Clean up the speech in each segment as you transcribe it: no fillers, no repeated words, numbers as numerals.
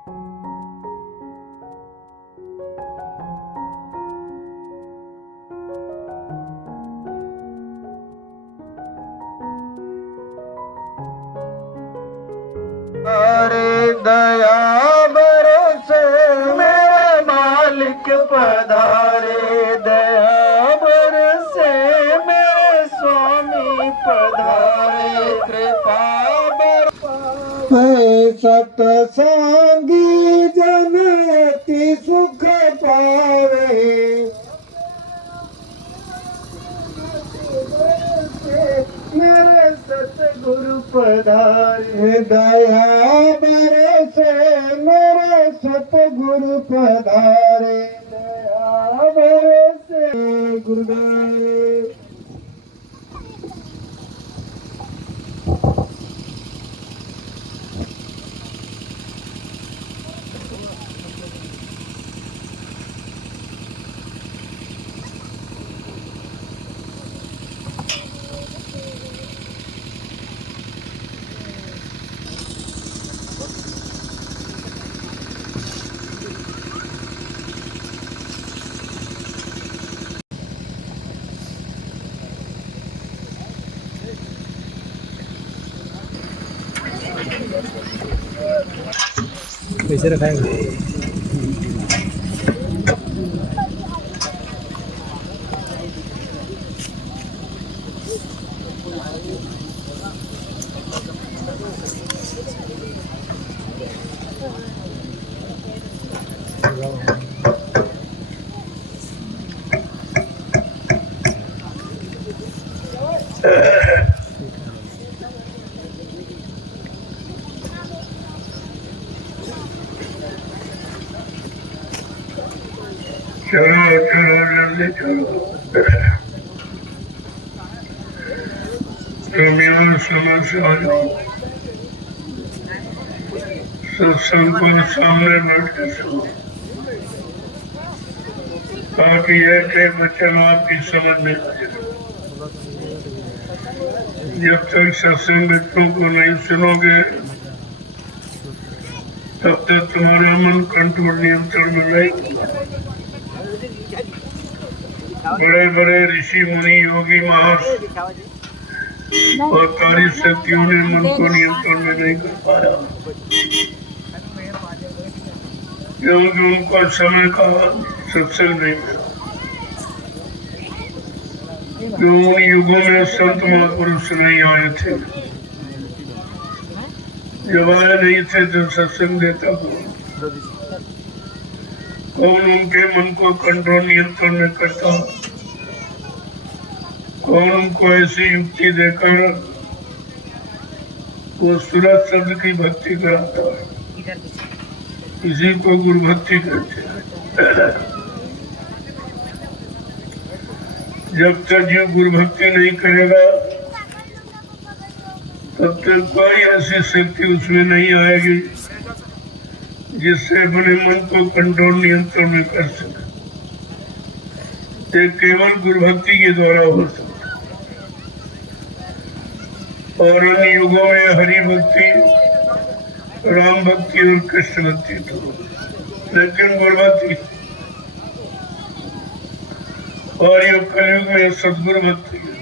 अरे दया बरसे मेरे मालिक पधारे, दया बरसे मेरे स्वामी पधारे, कृपा बरसाए सतसंगी जन अति सुख पावे, मेरे सतगुरु पधारे, दया बरसे मेरे सतगुरु पधारे, दया बरसे गुरुदेव। कैसे रखाएंगे? चलो चलो जल्दी चलो, तुम समझ से आ जाओ, सत्संग को सामने बैठ के सुनो, ताकि ऐसे वचन आपकी समझ में आ जाए। जब तक सत्संग बच्चों को नहीं सुनोगे तब तक तुम्हारा मन कंट्रोल नियंत्रण में नहीं। बड़े बड़े ऋषि मुनि योगी महान और कार्य शक्तियों ने मन को नियंत्रण में नहीं कर पाया, क्योंकि उनको समय का सत्संग नहीं मिला। उन युगों में संत महापुरुष नहीं आए थे, जब आए नहीं थे तो सत्संग देता हुआ कौन उनके मन को कंट्रोल नियंत्रण में करता, कौन उनको ऐसी युक्ति देकर वो सूरज शब्द की भक्ति कराता है। इसी को गुरु भक्ति कहते हैं। जब तक जो गुरु भक्ति नहीं करेगा तब तक कोई ऐसी शक्ति उसमें नहीं आएगी जिससे अपने मन को कंट्रोल नियंत्रण में कर सके। ये केवल गुरु भक्ति के द्वारा हो सकता। और अन्य युगों में हरि भक्ति, राम भक्ति और कृष्ण भक्ति तो, लेकिन गुरु भक्ति और ये कलयुग में सदगुरु भक्ति है।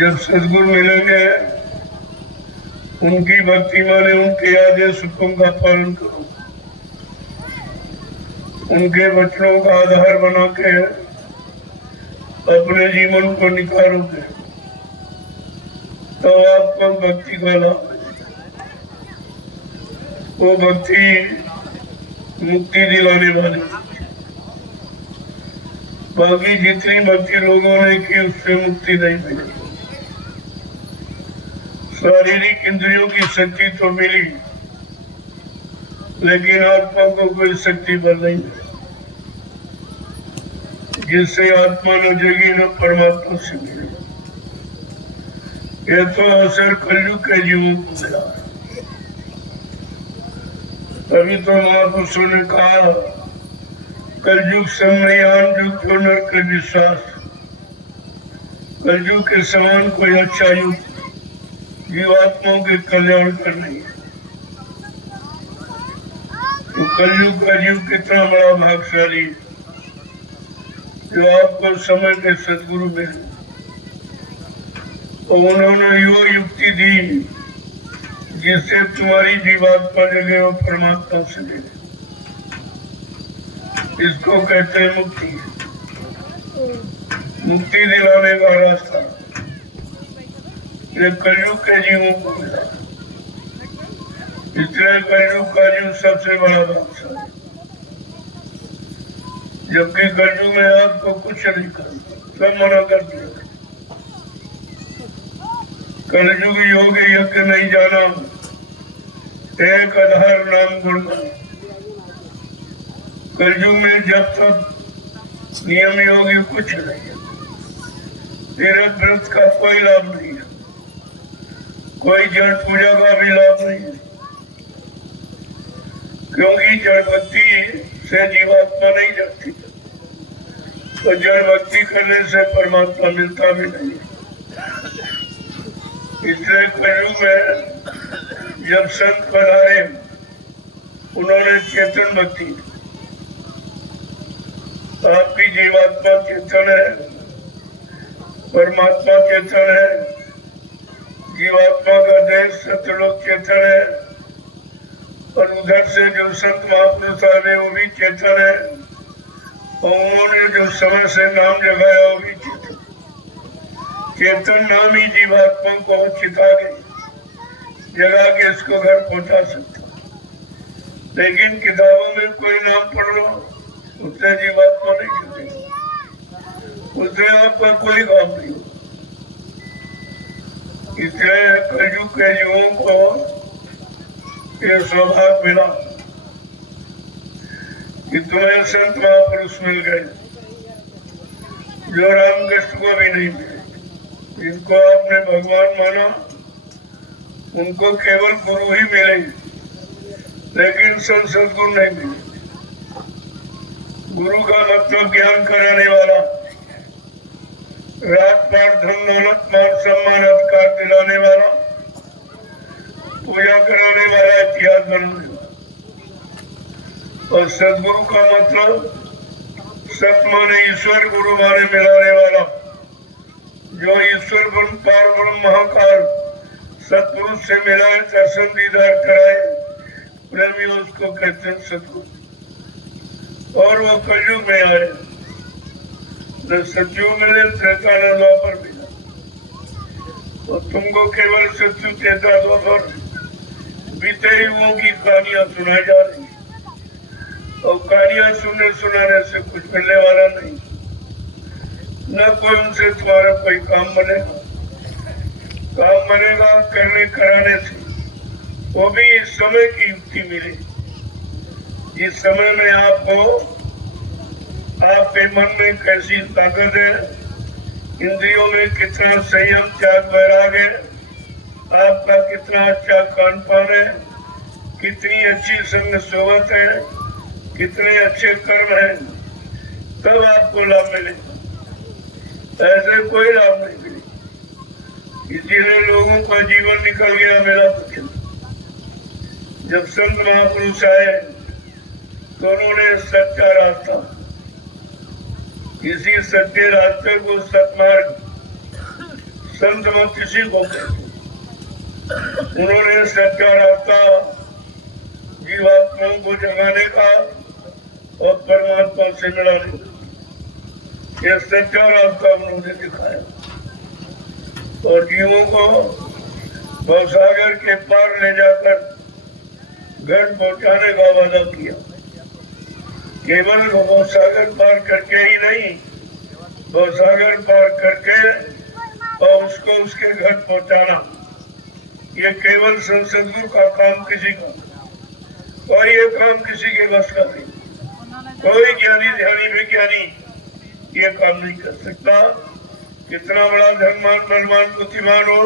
जब सदगुरु मिलेंगे उनकी भक्ति माने उनके आदेश हुक्म का पालन करो, उनके वचनों का आधार बना के अपने जीवन को निखारोगे तो आपको भक्ति का लाभ मिलेगा। वो भक्ति मुक्ति दिलाने वाली। बाकी जितनी भक्ति लोगों ने की उससे मुक्ति नहीं मिली। शारीरिक इंद्रियों की शक्ति तो मिली, लेकिन आत्मा को कोई शक्ति बल नहीं मिली जिससे आत्मा न जगी न परमात्मा से मिले। यह तो असर कलयुग के जीवों को मिला। तभी तो महापुरुषों ने कहा कलयुग समयान युग तो नर के विश्वास। कलयुग के समान कोई अच्छा युग जीवात्माओं के कल्याण कर नहीं है। कलयुग का जीव कितना बड़ा भाग्यशाली है जो आपको समय के सदगुरु मिले और उन्होंने यो युक्ति दी जिससे तुम्हारी जीवात्मा जगह और परमात्मा से मिले। इसको कहते हैं मुक्ति। मुक्ति दिलाने का रास्ता ये कलयुग के जीवों को मिला। इसलिए कलयुग का जीव सबसे बड़ा बादशाह है, जबकि कलयुग में आपको कुछ नहीं करना, सब मना कर दिया। कलयुग योग यज्ञ नहीं जाना, एक आधार नाम गुणगान। कलयुग में जब तक नियम योगी कुछ नहीं है, तीर्थ व्रत का कोई लाभ नहीं है, कोई जड़ पूजा का भी लाभ नहीं है, क्योंकि जड़ भक्ति से जीवात्मा नहीं जगती, तो जड़ भक्ति करने से परमात्मा मिलता भी नहीं है। इसलिए कलयुग में जब संत पधारे उन्होंने चेतन भक्ति, आपकी जीवात्मा चेतन है, परमात्मा चेतन है, जीवात्मा का देश सत्यलोक चेतन है, और उधर से जो संत महापुरुष आए वो भी चेतन है, और उन्होंने जो समय से नाम जगाया वो भी चेतन। चेतन नाम ही जीवात्मा को चिता के जगा के इसको घर पहुंचा सकता। लेकिन किताबों में कोई नाम पढ़ लो उससे जीवात्मा नहीं जुटेगी, उससे आपका कोई काम नहीं हो। इसलिए कलयुग के जीवों को ये सौभाग्य मिला कि तुम्हें संत महापुरुष मिल गए जो रामकृष्ण को भी नहीं मिले, जिनको आपने भगवान माना उनको केवल गुरु ही मिले, लेकिन संत सदगुरु नहीं मिले। गुरु का मतलब ज्ञान कराने वाला, रात पार धन दौलत मान सम्मान अधिकार दिलाने वाला, पूजा कराने वाला, इतिहास बनाने वाला। और सदगुरु का मतलब सत माने ईश्वर, गुरु माने मिलाने वाला, जो ईश्वर ब्रह्म पार ब्रह्म महाकाल सतपुरुष से मिलाए, दर्शन दीदार कराए, प्रेमी उसको कहते हैं सतगुरु। और वो कलयुग में आए, न सतयुग मिले, त्रेता न द्वापर मिला, और तुमको केवल सत्यु त्रेता द्वापर बीते युगों की कहानियां सुनाई जा रही, और कहानियां सुनने सुनाने से कुछ मिलने वाला नहीं, न कोई उनसे तुम्हारा कोई काम बनेगा। काम बनेगा करने कराने से, वो भी इस समय की युक्ति मिले, जिस समय में आपको आपके मन में कैसी ताकत है, इंद्रियों में कितना संयम त्याग वैराग है, आपका कितना अच्छा खान पान है, कितनी अच्छी संग सोबत है, कितने अच्छे कर्म है, तब आपको लाभ मिलेगा। ऐसे कोई लाभ नहीं मिले। इसीलिए लोगों का जीवन निकल गया मेरा पक्ष। जब संत महापुरुष आए तो उन्होंने सच्चा रास्ता, इसी सच्चे रास्ते को सतमार्ग संत मत किसी को कहते, उन्होंने सच्चा रास्ता जीवात्माओं को जगाने का और परमात्मा से मिलाने का, यह सच्चा रास्ता उन्होंने दिखाया और जीवों को भवसागर के पार ले जाकर घर पहुंचाने का वादा किया। केवल भवसागर पार करके ही नहीं, भवसागर पार करके और उसको उसके घर पहुंचाना, ये केवल सदगुरु का काम, किसी का और ये काम किसी के बस का नहीं। कोई ज्ञानी ध्यानी विज्ञानी ये काम नहीं कर सकता। कितना बड़ा धनवान बलवान बुद्धिमान हो,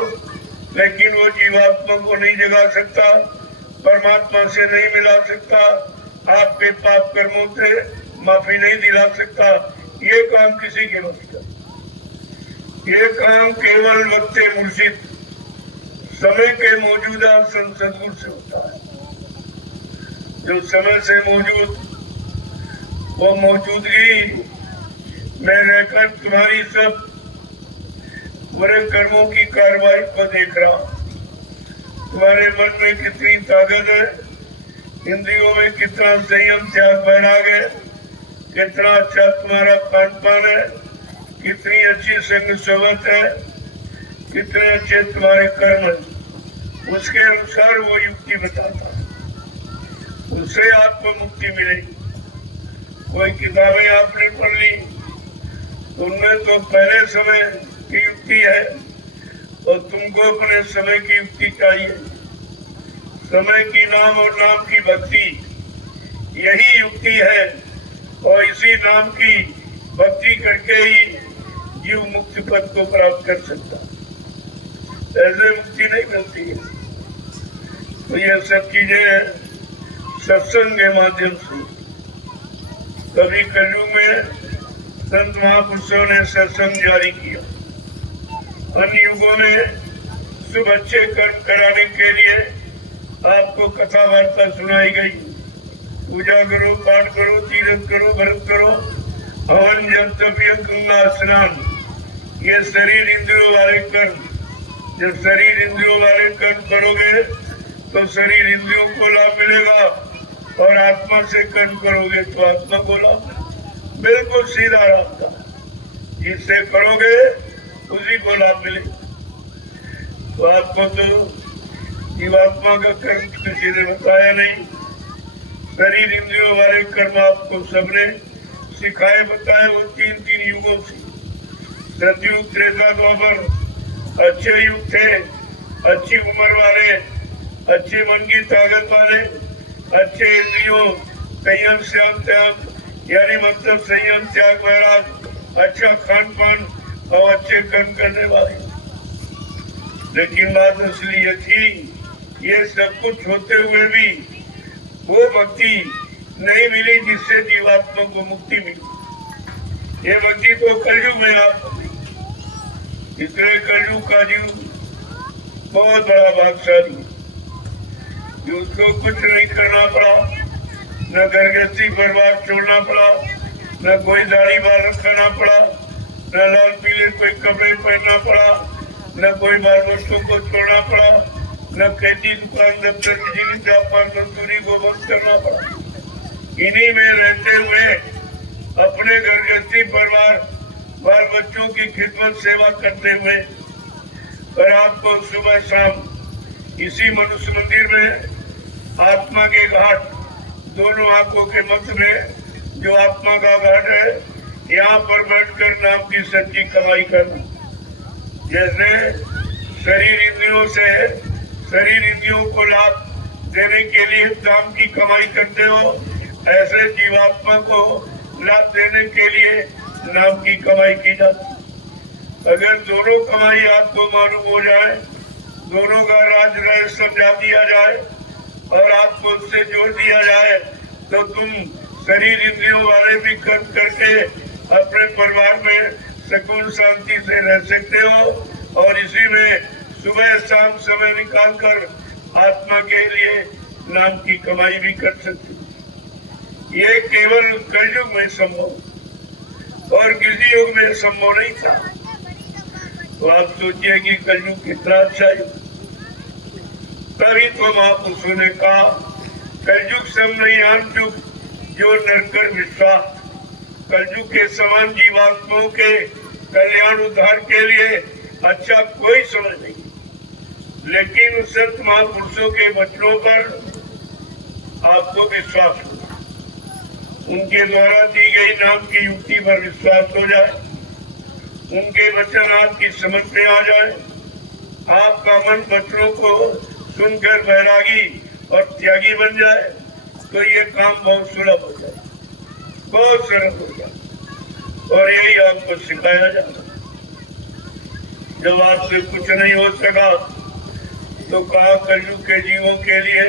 लेकिन वो जीवात्मा को नहीं जगा सकता, परमात्मा से नहीं मिला सकता, आपके पाप कर्मों से माफी नहीं दिला सकता। ये काम किसी के बस का, ये काम केवल वक्ते मुर्शिद समय के मौजूदा संत सदगुरु से होता है। जो समय से मौजूद, वो मौजूदगी में रहकर तुम्हारी सब बुरे कर्मों की कार्रवाई को देख रहा हूं। तुम्हारे मन में कितनी ताकत है, इंद्रियों में कितना संयम त्याग वैराग है, कितना अच्छा तुम्हारा खान पान है, कितनी अच्छी संग सोबत है, कितने अच्छे तुम्हारे कर्म है। उसके अनुसार वो युक्ति बताता है, उससे आपको मुक्ति मिलेगी। कोई किताबें आपने पढ़ ली, उनमें तो पहले समय की युक्ति है और तुमको अपने समय की युक्ति चाहिए। समय की नाम और नाम की भक्ति, यही युक्ति है और इसी नाम की भक्ति करके ही जीव मुक्ति पद को प्राप्त कर सकता, ऐसे मुक्ति नहीं मिलती है। तो ये सब चीजें सत्संग के माध्यम से, कभी कलयुग में संत महापुरुषों ने सत्संग जारी किया, अन्य युगों में शुभ अच्छे कर्म कराने के लिए आपको कथा वार्ता सुनाई गई। पूजा करो, पाठ करो, तीर्थ करो, व्रत करो, हवन जप तप यज्ञ गंगा स्नान, ये शरीर इंद्रियों वाले कर्म। जब शरीर इंद्रियों वाले कर्म करोगे तो शरीर इंद्रियों को लाभ मिलेगा और आत्मा से कर्म करोगे तो आत्मा को लाभ, बिल्कुल सीधा रास्ता। जिससे करोगे उसी को लाभ मिलेगा। तो आपको तो जीवात्मा का कर्म किसी ने बताया नहीं, शरीर इंद्रियों वाले कर्म आपको सबने सिखाए बताए। वो तीन तीन युगों से, सतयुग, त्रेता, द्वापर अच्छे युग थे, अच्छी उम्र वाले, अच्छे मन की ताकत वाले, अच्छे इंद्रियों संयम श्याम त्याग, यानी मतलब संयम त्याग वैराग, अच्छा खान पान और अच्छे कर्म करने वाले। लेकिन बात असली ये थी, ये सब कुछ होते हुए भी वो भक्ति नहीं मिली जिससे जीवात्मा को मुक्ति मिली। ये भक्ति तो कलयुग में आपको मिली। इसलिए कलयुग का जीव बहुत बड़ा भाग्यशाली, उसको कुछ नहीं करना पड़ा, न घर गृहस्थी परिवार छोड़ना पड़ा, न कोई दाढ़ी बाल रखना पड़ा, न लाल पीले कोई कपड़े पहनना पड़ा, न कोई बाल बच्चों को छोड़ना पड़ा, न खेती दुकान दफ्तर बिजली व्यापार मजदूरी को बंद करना पड़ा। इन्हीं में रहते हुए अपने घर गृहस्थी परिवार बाल बच्चों की खिदमत सेवा करते हुए, और आपको सुबह शाम इसी मनुष्य मंदिर में आत्मा के घाट, दोनों आंखों के मध्य में जो आत्मा का घाट है, यहाँ पर बैठकर नाम की सच्ची कमाई करना। जैसे शरीर इंद्रियों से, शरीर इंद्रियों को लाभ देने के लिए नाम की कमाई करते हो, ऐसे जीवात्मा को लाभ देने के लिए नाम की कमाई की जाती। अगर दोनों कमाई आपको मालूम हो जाए, दोनों का राज रहस्य समझा दिया जाए और आपको उससे जोड़ दिया जाए, तो तुम शरीर इंद्रियों वाले भी कर्म करके अपने परिवार में सुकून शांति से रह सकते हो और इसी में सुबह शाम समय निकाल कर आत्मा के लिए नाम की कमाई भी कर सकते हो। ये केवल कलयुग में संभव और किसी युग में संभव नहीं था। तो आप सोचिए कि कलयुग कितना अच्छा है। तभी तो महापुरुषों ने कहा, कलयुग सम नहीं आन युग जो नरकर विश्वास। कलयुग के समान जीवात्माओं के कल्याण उद्धार के लिए अच्छा कोई समय नहीं, लेकिन संत महापुरुषों के वचनों पर आपको विश्वास हो, उनके द्वारा दी गई नाम की युक्ति पर विश्वास हो जाए, उनके वचन आपकी समझ में आ जाए, आपका मन वचनों को सुनकर वैरागी और त्यागी बन जाए, तो ये काम बहुत सुलभ हो जाए, बहुत सरल हो जाए। और यही आपको सिखाया जाता। जब आपसे कुछ नहीं हो सका तो कहा कलयुग के जीवों के लिए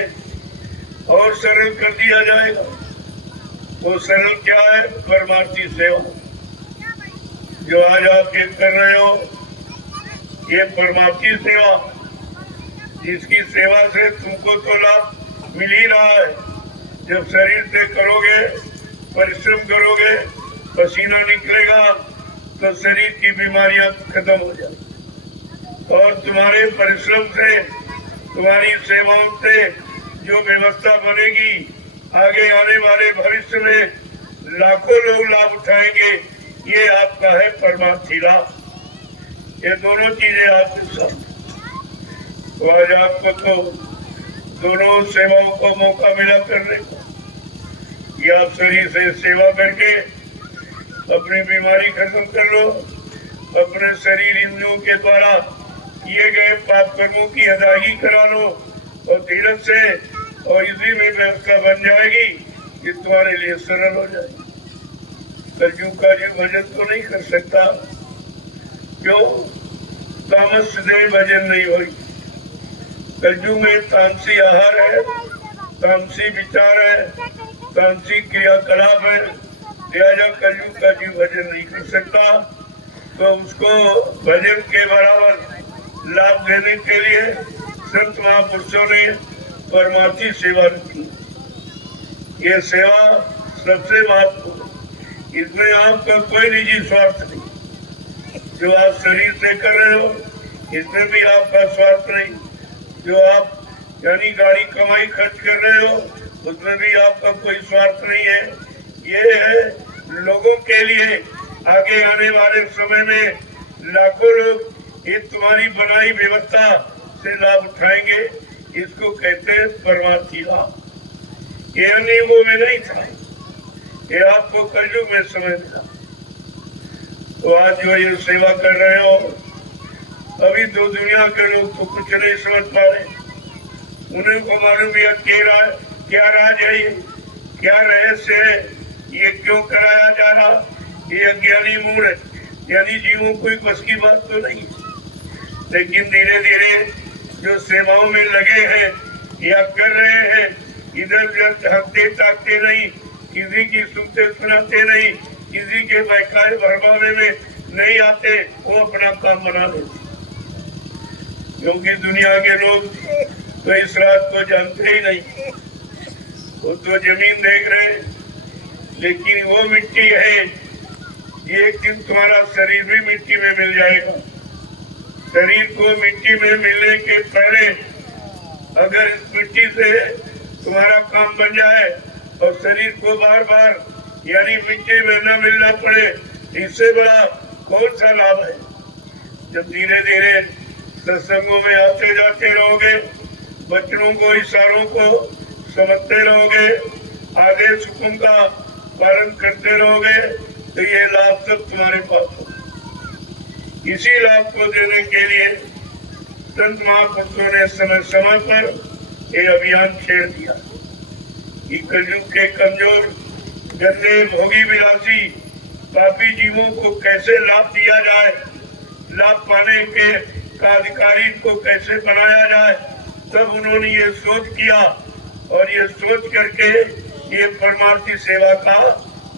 और सरल कर दिया जाएगा। वो सरल क्या है? परमार्थी सेवा। जो आज आप ये कर रहे हो, ये परमार्थी सेवा, जिसकी सेवा से तुमको तो लाभ मिल ही रहा है। जब शरीर से करोगे, परिश्रम करोगे, पसीना निकलेगा तो शरीर की बीमारियां खत्म हो जाएगी। और तुम्हारे परिश्रम से, तुम्हारी सेवाओं से जो व्यवस्था बनेगी, आगे आने वाले भविष्य में लाखों लोग लाभ उठाएंगे। ये आपका है परमार्थी लाभ। ये दोनों चीजें आपके साथ। तो आज आपको तो दोनों सेवाओं को मौका मिला करने को, कि आप शरीर से सेवा करके अपनी बीमारी खत्म कर लो, अपने शरीर इंद्रियों के द्वारा किए गए पाप कर्मों की अदायगी करा लो और धीरज से, और इसी में व्यवस्था बन जाएगी कि तुम्हारे लिए सरल हो जाएगी। कलयुग का जीव भजन तो नहीं कर सकता। क्यों? तामस देव भजन नहीं होगी। कलयुग में तामसी आहार है, तामसी विचार है, तामसी क्रियाकलाप है। लिहाजा कलयुग का जीव भजन नहीं कर सकता। तो उसको भजन के बराबर लाभ देने के लिए संत महापुरुषों ने परमार्थी सेवा रखी। ये सेवा सबसे महत्वपूर्ण, इसमें आपका कोई निजी स्वार्थ नहीं। जो आप शरीर से कर रहे हो, इसमें भी आपका स्वार्थ नहीं। जो आप यानी गाड़ी कमाई खर्च कर रहे हो, उसमें भी आपका कोई स्वार्थ नहीं है। ये है लोगों के लिए, आगे आने वाले समय में लाखों लोग ये तुम्हारी बनाई व्यवस्था से लाभ उठाएंगे। इसको कहते हैं परमार्थी लाभ। ये अन्य युगों में नहीं था, ये आपको कलयुग में समय मिला। तो आज जो ये सेवा कर रहे हो, अभी तो दुनिया के लोग तो कुछ नहीं समझ पा रहे। उन्हें को मालूम है क्या राज है, ये क्या रहस्य है, ये क्यों कराया जा रहा। ये अज्ञानी मूड है, यानी जीवों कोई बस की बात तो नहीं। लेकिन धीरे धीरे जो सेवाओं में लगे हैं या कर रहे हैं, इधर उधर हकते ताकते नहीं, किसी की सुनते सुनाते नहीं, किसी के बहकाए भरमाने में नहीं आते, वो अपना काम बना लेते। क्योंकि दुनिया के लोग तो इस रात को जानते ही नहीं। वो तो जमीन देख रहे, लेकिन वो मिट्टी है। एक दिन तुम्हारा शरीर भी मिट्टी में मिल जाएगा। शरीर को मिट्टी में मिलने के पहले अगर इस मिट्टी से तुम्हारा काम बन जाए और शरीर को बार बार यानी मिट्टी में न मिलना पड़े, इससे बड़ा कौन सा लाभ है। जब धीरे धीरे सत्संगों में आते जाते रहोगे, वचनों को, इशारों को समझते रहोगे, आदेश हुक्म का पालन करते रहोगे, तो ये लाभ सब तुम्हारे पास होगा। इसी लाभ को देने के लिए संत महापुरुषों ने समय समय पर ये अभियान छेड़ दिया कि कलयुग के कमजोर, गंदे, भोगी, विलासी, पापी जीवों को कैसे लाभ दिया जाए, लाभ पाने के का अधिकारी को कैसे बनाया जाए। तब उन्होंने ये सोच किया और ये सोच करके ये परमार्थी सेवा का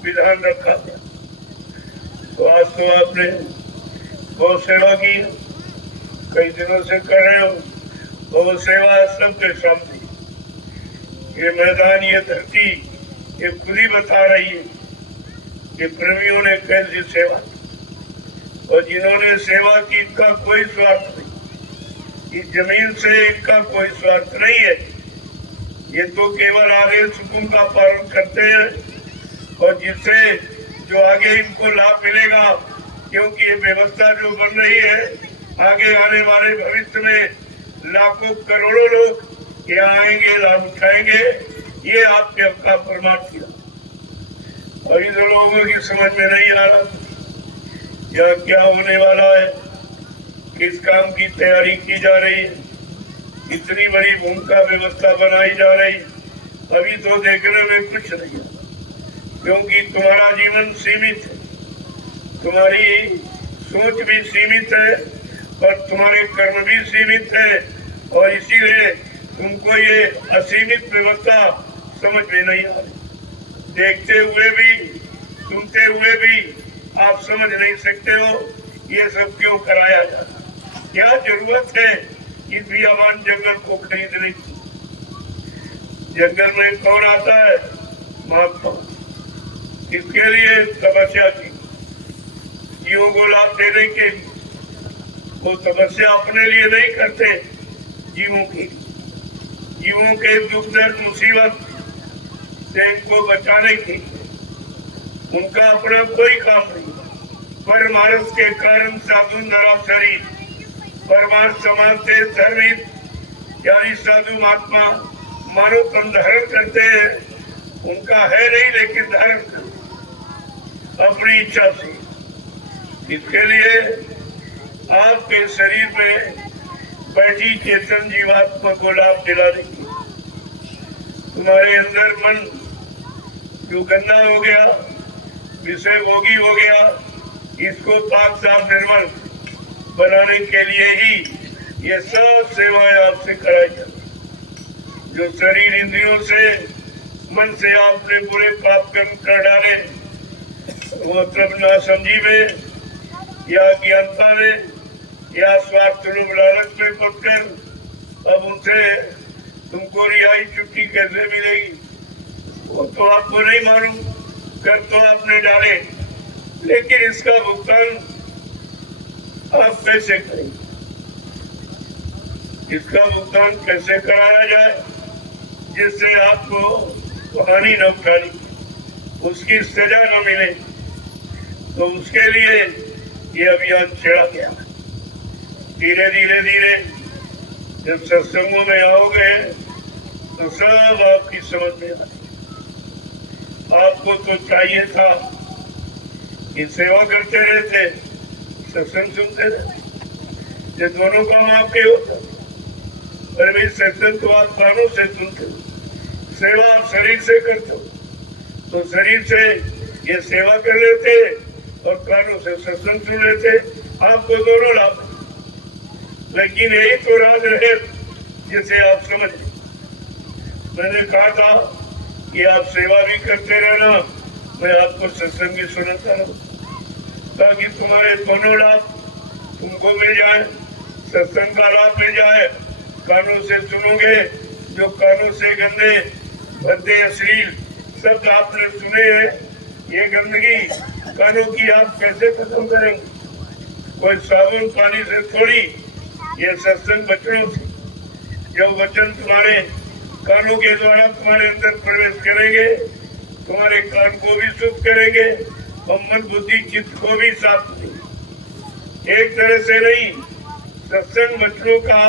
विधान रखा था। तो आज तो आपने बहुत सेवा की, कई दिनों से कर रहे हो, वो सेवा सबके सामने। ये मैदान, ये धरती, ये खुद ही बता रही है कि प्रेमियों ने कैसी सेवा की। और जिन्होंने सेवा की, इनका कोई स्वार्थ नहीं। इस जमीन से इनका कोई स्वार्थ नहीं है। ये तो केवल आदेश हुकुम का पालन करते हैं और जिससे जो आगे इनको लाभ मिलेगा, क्योंकि ये व्यवस्था जो बन रही है, आगे आने वाले भविष्य में लाखों करोड़ों लोग यहाँ आएंगे, लाभ उठाएंगे। ये आपके आपका परमार्थी लाभ। और इन लोगों की समझ में नहीं आ रहा यह क्या होने वाला है, किस काम की तैयारी की जा रही है, इतनी बड़ी भूमिका व्यवस्था बनाई जा रही। अभी तो देखने में कुछ नहीं है, क्योंकि तुम्हारा जीवन सीमित है, तुम्हारी सोच भी सीमित है और तुम्हारे कर्म भी सीमित है। और इसीलिए तुमको ये असीमित व्यवस्था समझ में नहीं आ रही। देखते हुए भी, सुनते हुए भी आप समझ नहीं सकते हो ये सब क्यों कराया जाता। क्या जरूरत है इस बियाबान जंगल को खरीदने की। जंगल में कौन आता है? महात्मा। किसके लिए तपस्या की? जीवों को लाभ देने के लिए। वो तपस्या अपने लिए नहीं करते, जीवों की, जीवों के दुख दर्द मुसीबत से इनको बचाने की। उनका अपना कोई काम नहीं। परमार्थ के कारण साधु नरा शरीर, परमार्थ समाज से धर्मित यानी साधु महात्मा मानव तन धारण करते हैं। उनका है नहीं, लेकिन धारण करते अपनी इच्छा से। इसके लिए आपके शरीर में बैठी चेतन जीवात्मा को लाभ दिलाने की। तुम्हारे अंदर मन जो गंदा हो गया, विषय भोगी हो गया, इसको पाक साफ निर्मल बनाने के लिए ही ये सब सेवाएं आपसे कराई जाती। जो शरीर इंद्रियों से मन से आपने बुरे पाप कर्म कर डाले, वो मतलब ना समझी में या ज्ञानता में या स्वार्थ लोभ लालच में पककर अब उनसे तुमको रिहाई छुट्टी कैसे मिलेगी? वो तो आपको नहीं मालूम, कर तो आपने डाले, लेकिन इसका भुगतान आप कैसे करेंगे? इसका भुगतान कैसे कराया जाए जिससे आपको हानि न उठानी, उसकी सजा न मिले? तो उसके लिए ये अभियान छेड़ा गया। धीरे धीरे धीरे जब सत्संगों में आओगे तो सब आपकी समझ में आए। आपको तो चाहिए था कि सेवा करते रहते, सत्संग सुनते रहते, ये दोनों काम आपके होता। पर भाई सत्संग तो आप कानों से सुनते हो, सेवा आप शरीर से करते हो, तो शरीर से ये सेवा कर लेते और कानों से सत्संग सुन लेते, आपको दोनों लाभ। लेकिन यही तो राज रहे जिसे आप समझ। मैंने कहा था कि आप सेवा भी करते रहना, मैं आपको सत्संग भी सुनाता रहूं, ताकि तुम्हारे दोनों लाभ तुमको मिल जाए, सत्संग का लाभ मिल जाए। कानों से सुनोगे, जो कानों से गंदे भद्दे अश्लील शब्द आपने सुने हैं, ये गंदगी कानों की आप कैसे खत्म करेंगे? कोई साबुन पानी से थोड़ी, ये सत्संग वचनों से। जो वचन तुम्हारे कानों के द्वारा तुम्हारे अंदर प्रवेश करेंगे, तुम्हारे कान को भी शुद्ध करेंगे और मन बुद्धि चित्त को भी साफ करेंगे। एक तरह से नहीं, सत्संग वचनों का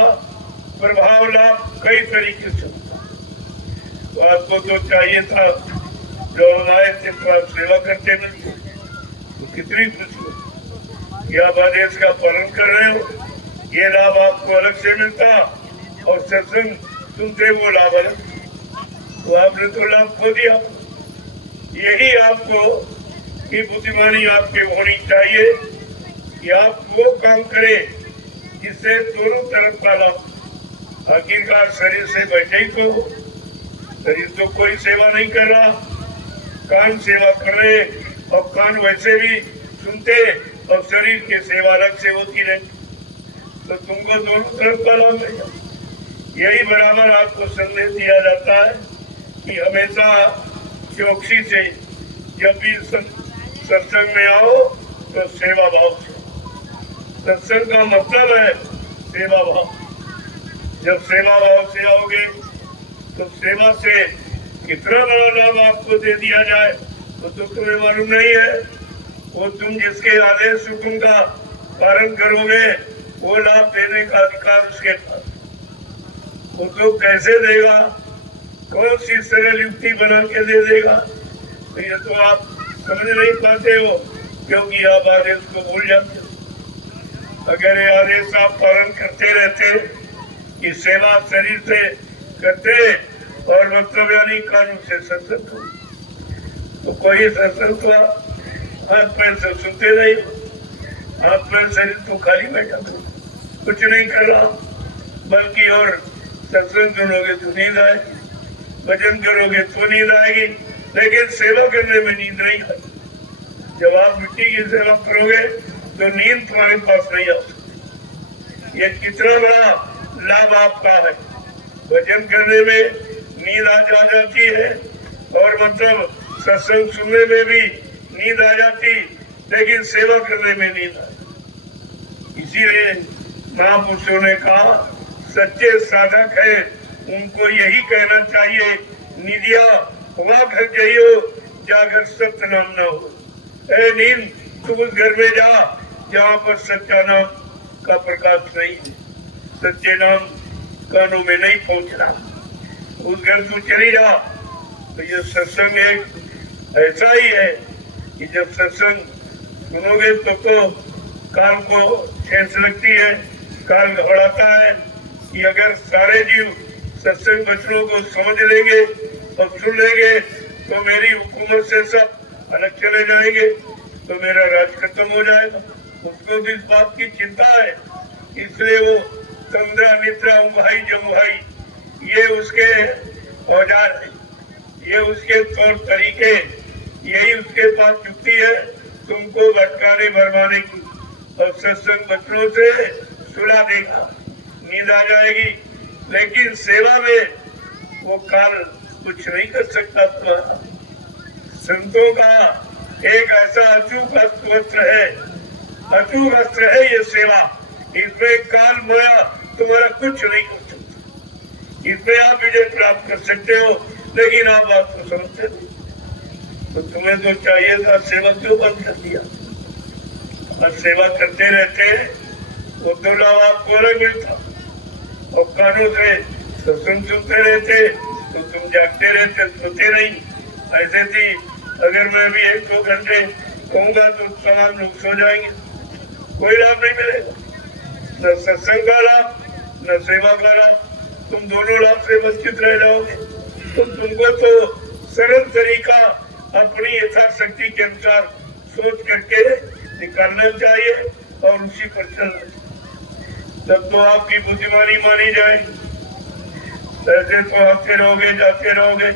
प्रभाव लाभ कई तरीके से होता है। तो आपको तो चाहिए था जो आए थे तो आप सेवा करते मिलते, तो कितनी खुशी हो कि आप आदेश का पालन कर रहे हो। ये लाभ आपको अलग से मिलता और सत्संग सुनते वो लाभ अलग, तो आपने तो लाभ खो दिया। यही आपको की बुद्धिमानी आपके होनी चाहिए कि आप वो काम करें जिससे दोनों तरफ का लाभ। आखिरकार शरीर से बैठे ही तो, शरीर तो कोई सेवा नहीं कर रहा, कान सेवा कर रहे और कान वैसे भी सुनते और शरीर की सेवा अलग से होती रहे, तो तुमको दोनों तरफ का लाभ मिलेगा। यही बराबर आपको संदेश दिया जाता है कि हमेशा चौकसी से जब भी सत्संग में आओ तो सेवा भाव से। सत्संग का मतलब है सेवा भाव। जब सेवा भाव से आओगे तो सेवा से कितना बड़ा लाभ आपको दे दिया जाए तो तुम्हें मालूम नहीं है। वो तुम जिसके आदेश हुक्म का पालन करोगे वो लाभ देने का अधिकार उसके पास। वो तो कैसे देगा, कौन सी सरल युक्ति बना के दे देगा, तो ये तो आप समझ नहीं पाते हो, क्योंकि आप आदेश को भूल जाते हो। अगर ये आदेश आप पालन करते रहते कि सेवा शरीर से करते और मतलब यानी कानून से सत्संग, तो कोई सत्संग तो हाथ पैर से सुनते नहीं, हाथ पैर शरीर तो खाली बैठा कुछ नहीं कर रहा, बल्कि और सत्संग सुनोगे तो नींद आएगी, भजन करोगे तो नींद आएगी, लेकिन सेवा करने में नींद नहीं आएगी। जब आप मिट्टी की सेवा करोगे तो नींद तुम्हारे पास नहीं आ सकती। ये कितना बड़ा लाभ आपका है। भजन करने में नींद आ जाती है, और मतलब सत्संग सुनने में भी नींद आ जाती, लेकिन सेवा करने में नींद आती। इसीलिए महापुरुषों ने कहा सच्चे साधक है उनको यही कहना चाहिए, निदिया वहां घर जाइयो जाकर सत्य नाम न हो। ए नींद तुम उस घर में जा जहाँ पर सच्चा नाम का प्रकाश नहीं है, सच्चे नाम कानों में नहीं पहुंचना, उस घर तू चली जा। तो ये सत्संग एक ऐसा ही है कि जब सत्संग सुनोगे तो काल को ठेस लगती है, काल घबराता है कि अगर सारे जीव सत्संग वचनों को समझ लेंगे और सुन लेंगे तो मेरी हुकूमत से सब अलग चले जाएंगे, तो मेरा राज खत्म हो जाएगा। उसको भी इस बात की चिंता है, इसलिए वो तंद्रा निद्रा उंघाई जमुहाई ये उसके औजार है, ये उसके तौर तरीके, यही उसके पास युक्ति है तुमको भटकाने भरमाने की, और सत्संग बच्चों से सुला देगा, नींद आ जाएगी। लेकिन सेवा में वो काल कुछ नहीं कर सकता तुम्हारा। संतों का एक ऐसा अचूक अस्त्र है, अचूक अस्त्र है ये सेवा, इसमें काल माया तुम्हारा कुछ नहीं कर सकता। इसमें आप विजय प्राप्त कर सकते हो, लेकिन आप बात को समझते नहीं। तो तुम्हें तो चाहिए था सेवा क्यों बंद कर दिया? और सेवा करते रहते वो तो लाभ आपको अलग मिलता, और कानों से सत्संग सुनते रहते तो तुम जागते रहते, सोते नहीं। ऐसे थी अगर मैं भी 1-2 घंटे कहूँगा तो तमाम लोग सो जाएंगे, कोई लाभ नहीं मिलेगा, न सत्संग का लाभ न सेवा का लाभ, तुम दोनों लाभ से वंचित रह जाओगे। तो तुमको तो सरल तरीका अपनी यथाशक्ति के अनुसार सोच करके निकालना चाहिए और उसी पर चलना चाहिए, तब तो आपकी बुद्धिमानी मानी जाएगी। ऐसे तो आते रहोगे, जाते रहोगे,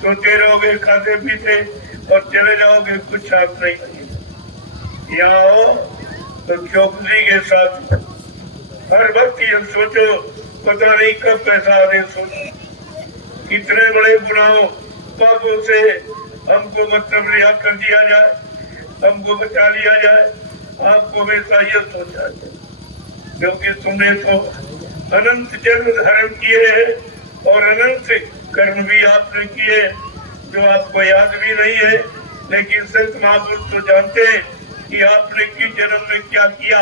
सोते रहोगे, खाते पीते और चले जाओगे, कुछ हाथ नहीं लगेगा। यहाँ आओ तो चौकसी के साथ हर वक्त ये सोचो पता नहीं कब पैसा आदेश होगा, कितने बड़े गुनाहों पापों से हमको मतलब रिहा कर दिया जाए, हमको बचा लिया जाए। आपको हमेशा ये सोचा जाए क्योंकि तुमने तो अनंत जन्म धारण किए हैं और अनंत कर्म भी आपने किए जो आपको याद भी नहीं है, लेकिन संत महापुरुष तो जानते हैं कि आपने किस जन्म में क्या किया,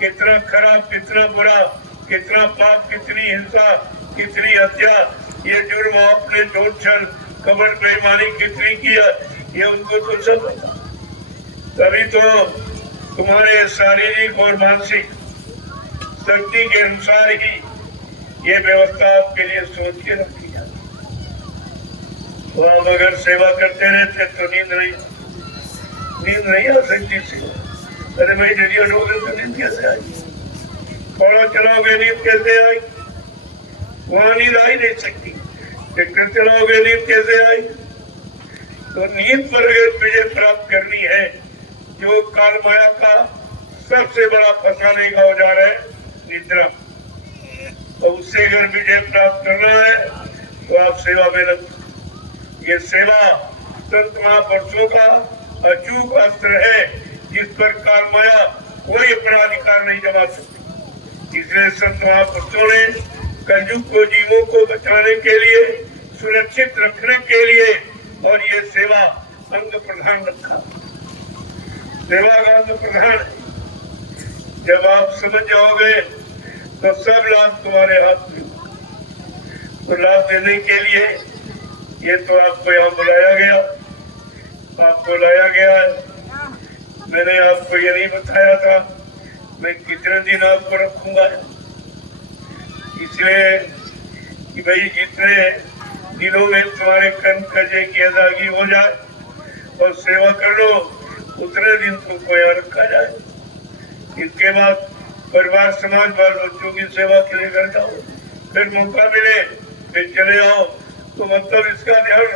कितना खराब, कितना बुरा, कितना पाप, कितनी हिंसा, कितनी हत्या, ये जुर्म आपने झूठ छल कपट बेईमानी कितनी किया, ये उनको तो सब पता। तभी तो तुम्हारे शारीरिक और मानसिक शक्ति के अनुसार ही ये व्यवस्था आपके लिए सोच के रखी जाती। तो हम अगर सेवा करते रहते तो नींद नहीं आ सकती सेवा। अरे भाई रेडियो लोगे तो नींद कैसे आई? थोड़ा चलाओगे नींद कैसे आई? वहां नींद आ ही नहीं सकती। ट्रैक्टर चलाओगे नींद कैसे आई? तो नींद पर विजय प्राप्त करनी है, जो काल माया का सबसे बड़ा फंसाने का औजार है निद्रा, और उससे अगर विजय प्राप्त करना है तो आप सेवा में लगो। ये सेवा संत महापुरुषों का अचूक अस्त्र है, जिस पर काल माया कोई अपना अधिकार नहीं जमा सकती। इसलिए संत महापुरुषों ने कलयुग को जीवों को बचाने के लिए, सुरक्षित रखने के लिए और ये सेवा अंग प्रधान रखा। सेवा का अंग प्रधान है। जब आप समझ जाओगे तो सब लाभ तुम्हारे हाथ में। तो लाभ देने के लिए ये तो आपको यहाँ बुलाया गया, आपको लाया गया है। मैंने आपको ये नहीं बताया था मैं कितने दिन आपको रखूंगा, इसलिए कि भाई जितने दिनों में तुम्हारे कर्म कर्जे की अदायगी हो जाए और सेवा कर लो, उतने दिन तुमको यहाँ रखा जाए। इसके बाद परिवार समाज बाल बच्चों की सेवा के लिए कर जाओ, फिर मौका मिले फिर चले आओ। तो मतलब इसका ध्यान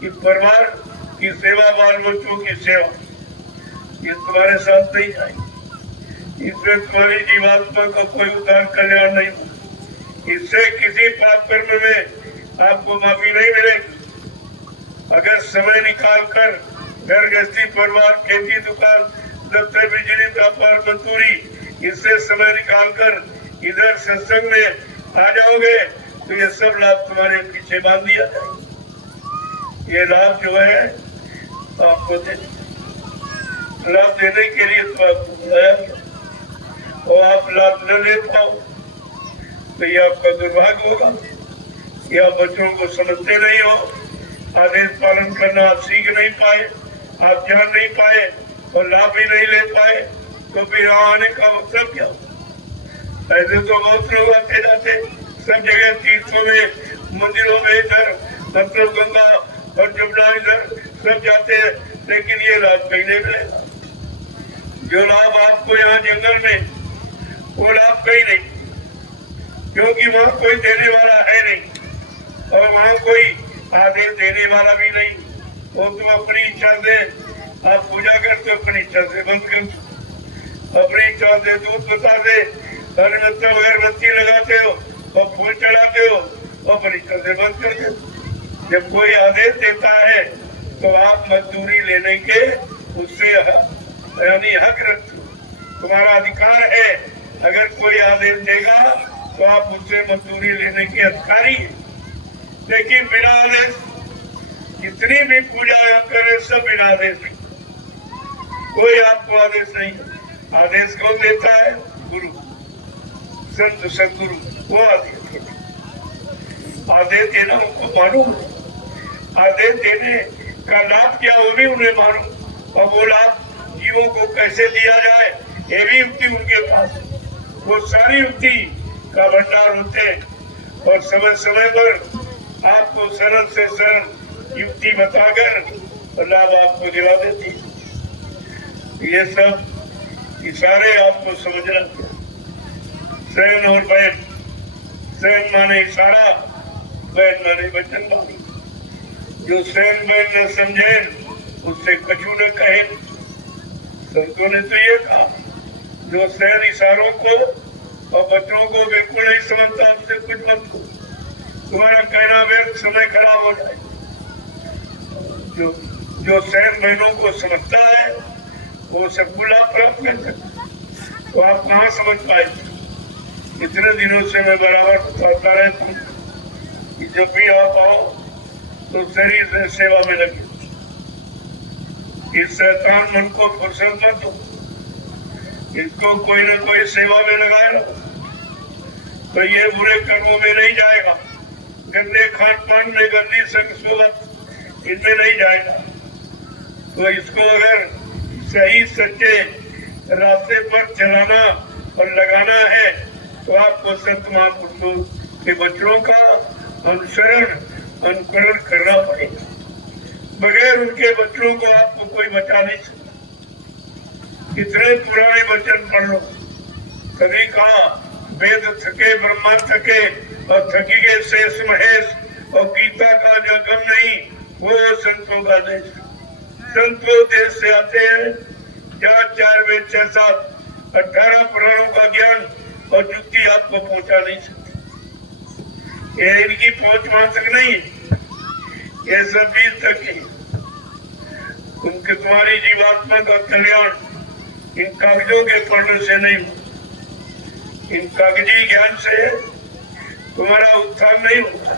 कि परिवार की सेवा, बाल बच्चों की सेवा, ये तुम्हारे साथ नहीं जाएगी। इसमें तुम्हारी जीवात्मा का कोई उद्धार कल्याण नहीं हो। इससे किसी पाप कर्म में आपको माफी नहीं मिलेगी। अगर समय निकाल कर घर गृहस्थी, परिवार, खेती, दुकान, दफ्तर, बिजली, व्यापार, मजदूरी, इससे समय निकाल कर इधर सत्संग में आ जाओगे तो ये सब लाभ तुम्हारे पीछे बांध दिया जाएगा। ये लाभ जो है आपको लाभ देने के लिए तो आपको बुलाया गया और आप लाभ न ले पाओ तो ये आपका दुर्भाग्य होगा। या बच्चों को समझते नहीं हो, आदेश पालन करना आप सीख नहीं पाए, आप जान नहीं पाए और लाभ भी नहीं ले पाए तो फिर आने का मतलब क्या? ऐसे तो बहुत लोग आते जाते सब जगह, तीर्थों में, मंदिरों में, इधर मतलब गंगा और जमुना इधर सब जाते हैं, लेकिन ये लाभ कहीं नहीं मिलेगा। जो लाभ आपको यहाँ जंगल में, वो लाभ कहीं नहीं, क्योंकि वहाँ कोई देने वाला है नहीं और वहाँ कोई आदेश देने वाला भी नहीं। वो तुम अपनी इच्छा से आप पूजा करते हो, अपनी इच्छा से बंद करते हो, अपनी इच्छा से दूध बता दे, अगरबत्ती लगाते हो और फूल चढ़ाते हो और अपनी इच्छा से बंद करते हो। जब कोई आदेश देता है तो आप मजदूरी लेने के उससे यानी हक रखते हो, तुम्हारा अधिकार है। अगर कोई आदेश देगा तो आप उससे मजदूरी लेने के अधिकारी हैं। लेकिन बिना आदेश जितनी भी पूजा आप करें सब बिना आदेश, कोई आपको आदेश नहीं। आदेश कौन देता है? गुरु, संत, सदगुरु, वो आदेश देना उनको मालूम, आदेश देने का लाभ क्या वो भी उन्हें मालूम और वो लाभ जीवों को कैसे दिया जाए ये भी युक्ति उनके पास। वो सारी युक्ति का भंडार होते और समय समय पर आपको सरल से सरल युक्ति बताकर लाभ आपको दिला देती। ये सब इशारे आपको समझना चाहिए। शयन और बैन, शयन माने इशारा, बैन माने वचन वाणी। जो शयन बैन न समझे उससे कछु न कहे। संतों ने तो ये कहा, जो शयन इशारों को और बच्चों को बिल्कुल नहीं समझता उससे कुछ मत करो, तुम्हारा कहना व्यर्थ, समय खराब हो जाए। जो शहर बहनों को समझता है वो सबको लाभ प्राप्त कर सकता। तो आप कहाँ समझ पाए? इतने दिनों से मैं बराबर बताता रहता हूँ कि जब भी आप आओ तो शरीर से सेवा में लगे। इस शैतान मन को फुर्सत मत दो, इसको कोई न कोई सेवा में लगाए रहो तो ये बुरे कर्मों में नहीं जाएगा, गंदे खान पान में, गंदी संग सोबत इनमें नहीं जाएगा। तो इसको अगर सही सच्चे रास्ते पर चलाना और लगाना है तो आपको संत महापुरुषों के वचनों का अनुसरण अनुकरण करना पड़ेगा। बगैर उनके वचनों को आपको कोई बचा नहीं सकता। कितने पुराने वचन पढ़ लो, कभी कहा वेद थके ब्रह्मा थके और थकी गए शेष महेश, और गीता का जो गम नहीं वो संतों का देश। संतों देश से आते हैं 4 वेद 6 7 18 पुराणों का ज्ञान और युक्ति आपको पहुंचा नहीं सकती। ये इनकी पहुंच वहां तक नहीं है, ये सब बीच तक ही। उनके तुम्हारी जीवात्मा का कल्याण इन कागजों के पढ़ने से नहीं हो, इन कागजी ज्ञान से तुम्हारा उत्थान नहीं होता।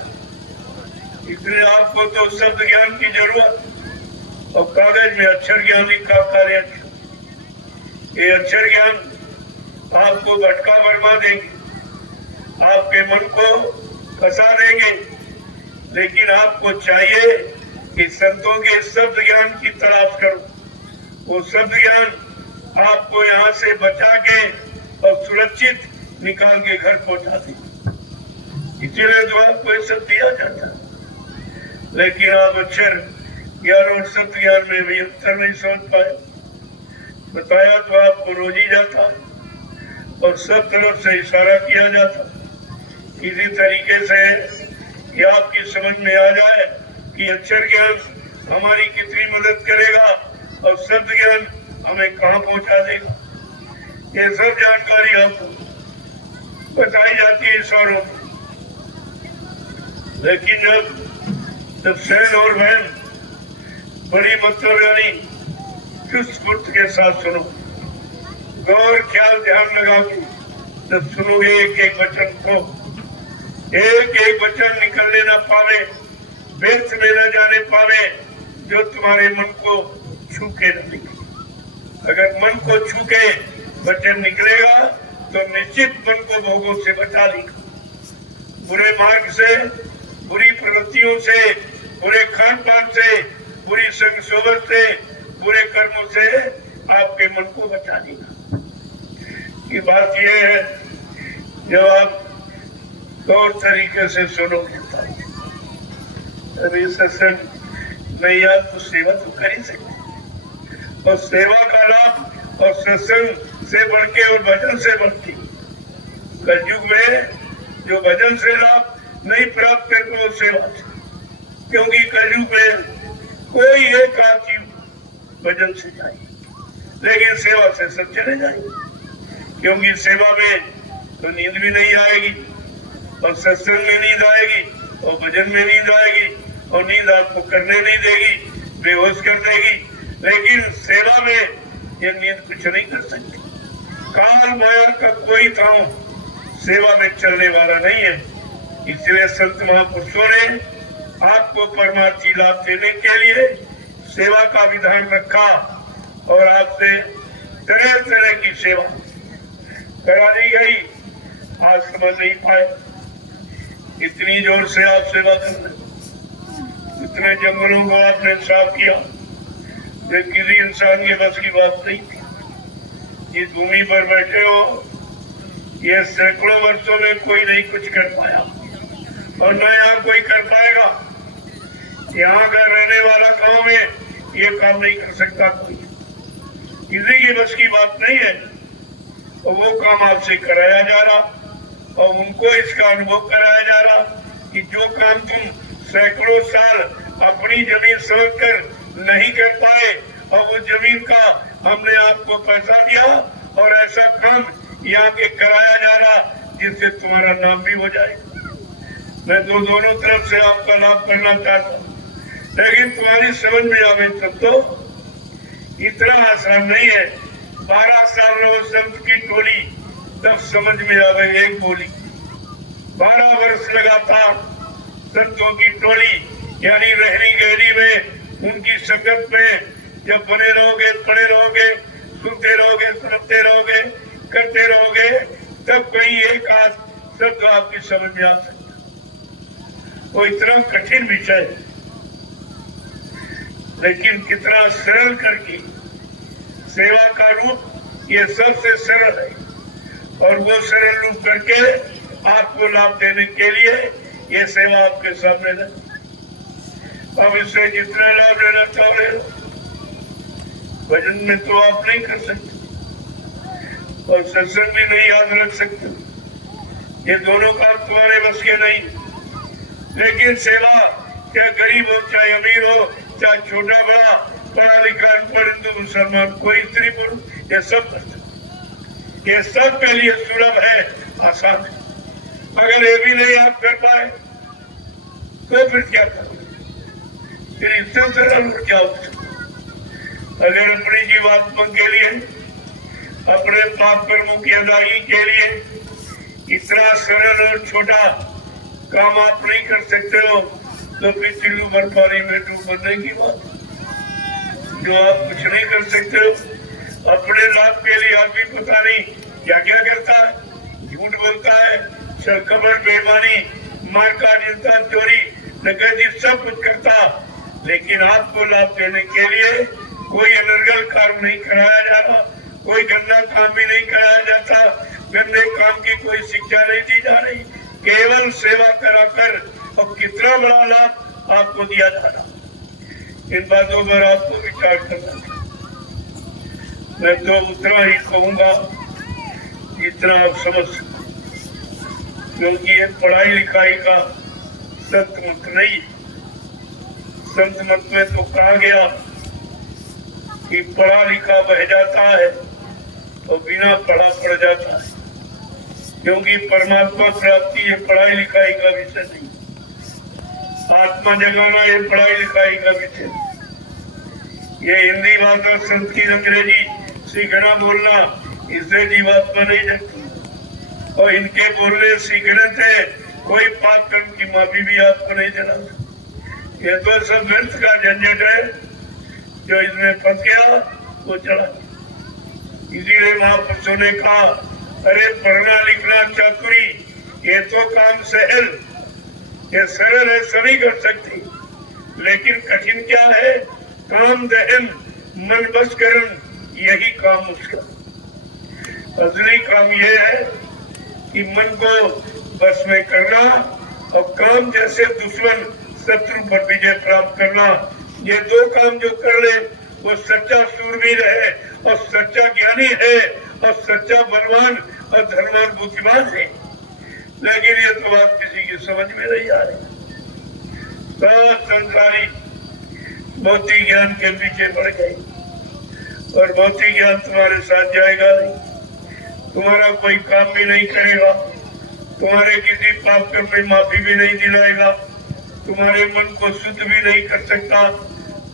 इसलिए आपको तो शब्द ज्ञान की जरूरत और कागज में अक्षर ज्ञानी का कार्य। ये अक्षर ज्ञान आपको भटका बरमा देंगे, आपके मन को फंसा देंगे। लेकिन आपको चाहिए कि संतों के शब्द ज्ञान की तलाश करो। वो शब्द ज्ञान आपको यहाँ से बचा के और सुरक्षित निकाल के घर पहुंचा दे। इसीलिए तो आपको ये सब दिया जाता है। लेकिन आप अक्षर ज्ञान और शब्द ज्ञान में भी अंतर नहीं समझ पाए। बताया तो आपको रोज ही जाता और सब तरफ से इशारा किया जाता। इसी तरीके से ये आपकी समझ में आ जाए कि अक्षर ज्ञान हमारी कितनी मदद करेगा और शब्द ज्ञान हमें कहाँ पहुंचा देगा। ये सब जानकारी आपको बताई जाती है इशारों में। लेकिन जब सहन और बहन बड़ी मतलब यानी चुस्त के साथ सुनो, गौर ख्याल ध्यान लगा के जब सुनोगे एक एक वचन को, एक एक वचन निकलने न पावे, व्यर्थ में न जाने पावे जो तुम्हारे मन को छू के न निकले। अगर मन को छू के वचन निकलेगा तो निश्चित मन को भोगों से बचा लेगा, बुरे मार्ग से, बुरी प्रवृत्तियों से, बुरे खान पान से, बुरी संग सोबत से, बुरे कर्मों से आपके मन को बचा लेगा। की बात यह है, जब आप गौर तरीके से सुनोगे अभी सत्संग नहीं यार तो सेवा तो कर ही सकते, और सेवा का लाभ और सत्संग से बढ़ के और भजन से बढ़ती। कलयुग में जो भजन से लाभ नहीं प्राप्त करते वो सेवा से, क्योंकि कलयुग में कोई एक आदमी भजन से जाए लेकिन सेवा से सब चले जाएंगे, क्योंकि सेवा में तो नींद भी नहीं आएगी और सत्संग में नींद आएगी और भजन में नींद आएगी और नींद आपको करने नहीं देगी, बेहोश कर देगी। लेकिन सेवा में ये नींद कुछ नहीं कर सकती। काल माया का कोई काम सेवा में चलने वाला नहीं है। इसलिए संत महापुरुषों ने आपको परमार्थी लाभ देने के लिए सेवा का विधान रखा और आपसे तरह तरह की सेवा करा दी गई। आज समझ नहीं पाए, इतनी जोर से आप सेवा कर रहे, इतने जंगलों को आपने साफ किया, ये किसी इंसान के बस की बात नहीं थी। इस भूमि पर बैठे हो, ये सैकड़ों वर्षों में कोई नहीं कुछ कर पाया और न यहाँ कोई कर पाएगा। यहाँ का रहने वाला गांव में ये काम नहीं कर सकता कोई, किसी की बस की बात नहीं है। और वो काम आपसे कराया जा रहा और उनको इसका अनुभव कराया जा रहा कि जो काम तुम सैकड़ों साल अपनी जमीन समझ कर नहीं कर पाए और वो जमीन का हमने आपको पैसा दिया और ऐसा काम यहाँ के कराया जा रहा जिससे तुम्हारा नाम भी हो जाए। मैं तो दोनों तरफ से आपका लाभ करना चाहता हूँ, लेकिन तुम्हारी समझ में आवे तब तो इतना आसान नहीं है। 12 साल रहो संत की टोली तब समझ में आवे एक बोली। 12 वर्ष लगातार संतों की टोली यानी रहनी गहरी में उनकी संगत में जब बने रहोगे, पड़े रहोगे, सुनते रहोगे, सुनते रहोगे, करते रहोगे, तब कहीं एक आध शब्द आपकी समझ में आ सकता। वो इतना कठिन विषय है, लेकिन कितना सरल करके सेवा का रूप ये सबसे सरल है और वो सरल रूप करके आपको लाभ देने के लिए ये सेवा आपके सामने है। अब इससे जितना लाभ लेना चाह रहे हो, भजन में तो आप नहीं कर सकते और सत्संग भी नहीं याद रख सकते, ये दोनों काम तुम्हारे बस के नहीं। लेकिन सेवा चाहे गरीब हो, चाहे अमीर हो, चाहे छोटा बड़ा, पढ़ा लिखा अनपढ़, हिंदू मुसलमान, कोई स्त्री पुरुष, ये सब कर सकते। ये सब के लिए सुलभ है, आसान है। अगर ये भी नहीं आप कर पाए तो फिर क्या करोगे? फिर इससे सरल क्या हो सकता? अगर अपनी जीवात्मा के लिए, अपने पाप कर्मों की अदायगी के लिए इतना सरल और छोटा काम आप नहीं कर सकते हो तो फिर चिल्लू भर पानी में डूबने की बात, जो आप कुछ नहीं कर सकते हो। अपने लाभ के लिए आदमी पता नहीं क्या क्या करता है, झूठ बोलता है, कपट, बेईमानी, मारकाट, हिंसा, चोरी, डकैती, सब कुछ करता, लेकिन आपको लाभ देने के लिए कोई अनर्गल काम नहीं कराया जा रहा, कोई गंदा काम भी नहीं कराया जाता, गंदे काम की कोई शिक्षा नहीं दी जा रही, केवल सेवा कराकर और कितना बड़ा लाभ आपको दिया जा रहा। इन बातों पर आपको विचार करना चाहिए। मैं तो उतना ही कहूंगा जितना आप समझ सकते, क्योंकि ये पढ़ाई लिखाई का संत मत नहीं। संत मत में तो कहा गया कि पढ़ा लिखा बह जाता है और बिना पढ़ा पड़ जाता है, क्योंकि परमात्मा प्राप्ति ये पढ़ाई लिखाई का विषय नहीं। आत्मा जगाना ये पढ़ाई लिखाई का विषय। ये हिंदी भाषा, संस्कृत, अंग्रेजी सीखना बोलना, इससे जीवात्मा नहीं जगती। और इनके बोलने सीखने से कोई पाप कर्म की माफी भी आपको नहीं देना। ये तो सब व्यर्थ का झंझट है। जो इसमें फंस गया वो चला। इसीलिए महापुरुषों ने कहा, अरे पढ़ना लिखना चातुरी ये तो काम सहल, ये सरल है, सभी कर सकती, लेकिन कठिन क्या है? काम दहन मन बस करन, यही काम उसका। असली काम ये है कि मन को बस में करना और काम जैसे दुश्मन शत्रु पर विजय प्राप्त करना। ये दो काम जो कर ले वो सच्चा शूरवीर है और सच्चा ज्ञानी है और सच्चा बलवान और धनवान बुद्धिमान है। लेकिन ये तो बात किसी की समझ में नहीं आ रही। सब संसारी भौतिक ज्ञान के पीछे पड़ गए और भौतिक ज्ञान तुम्हारे साथ जाएगा नहीं, तुम्हारा कोई काम भी नहीं करेगा, तुम्हारे किसी पाप कर्म में माफी भी नहीं दिलाएगा, तुम्हारे मन को शुद्ध भी नहीं कर सकता,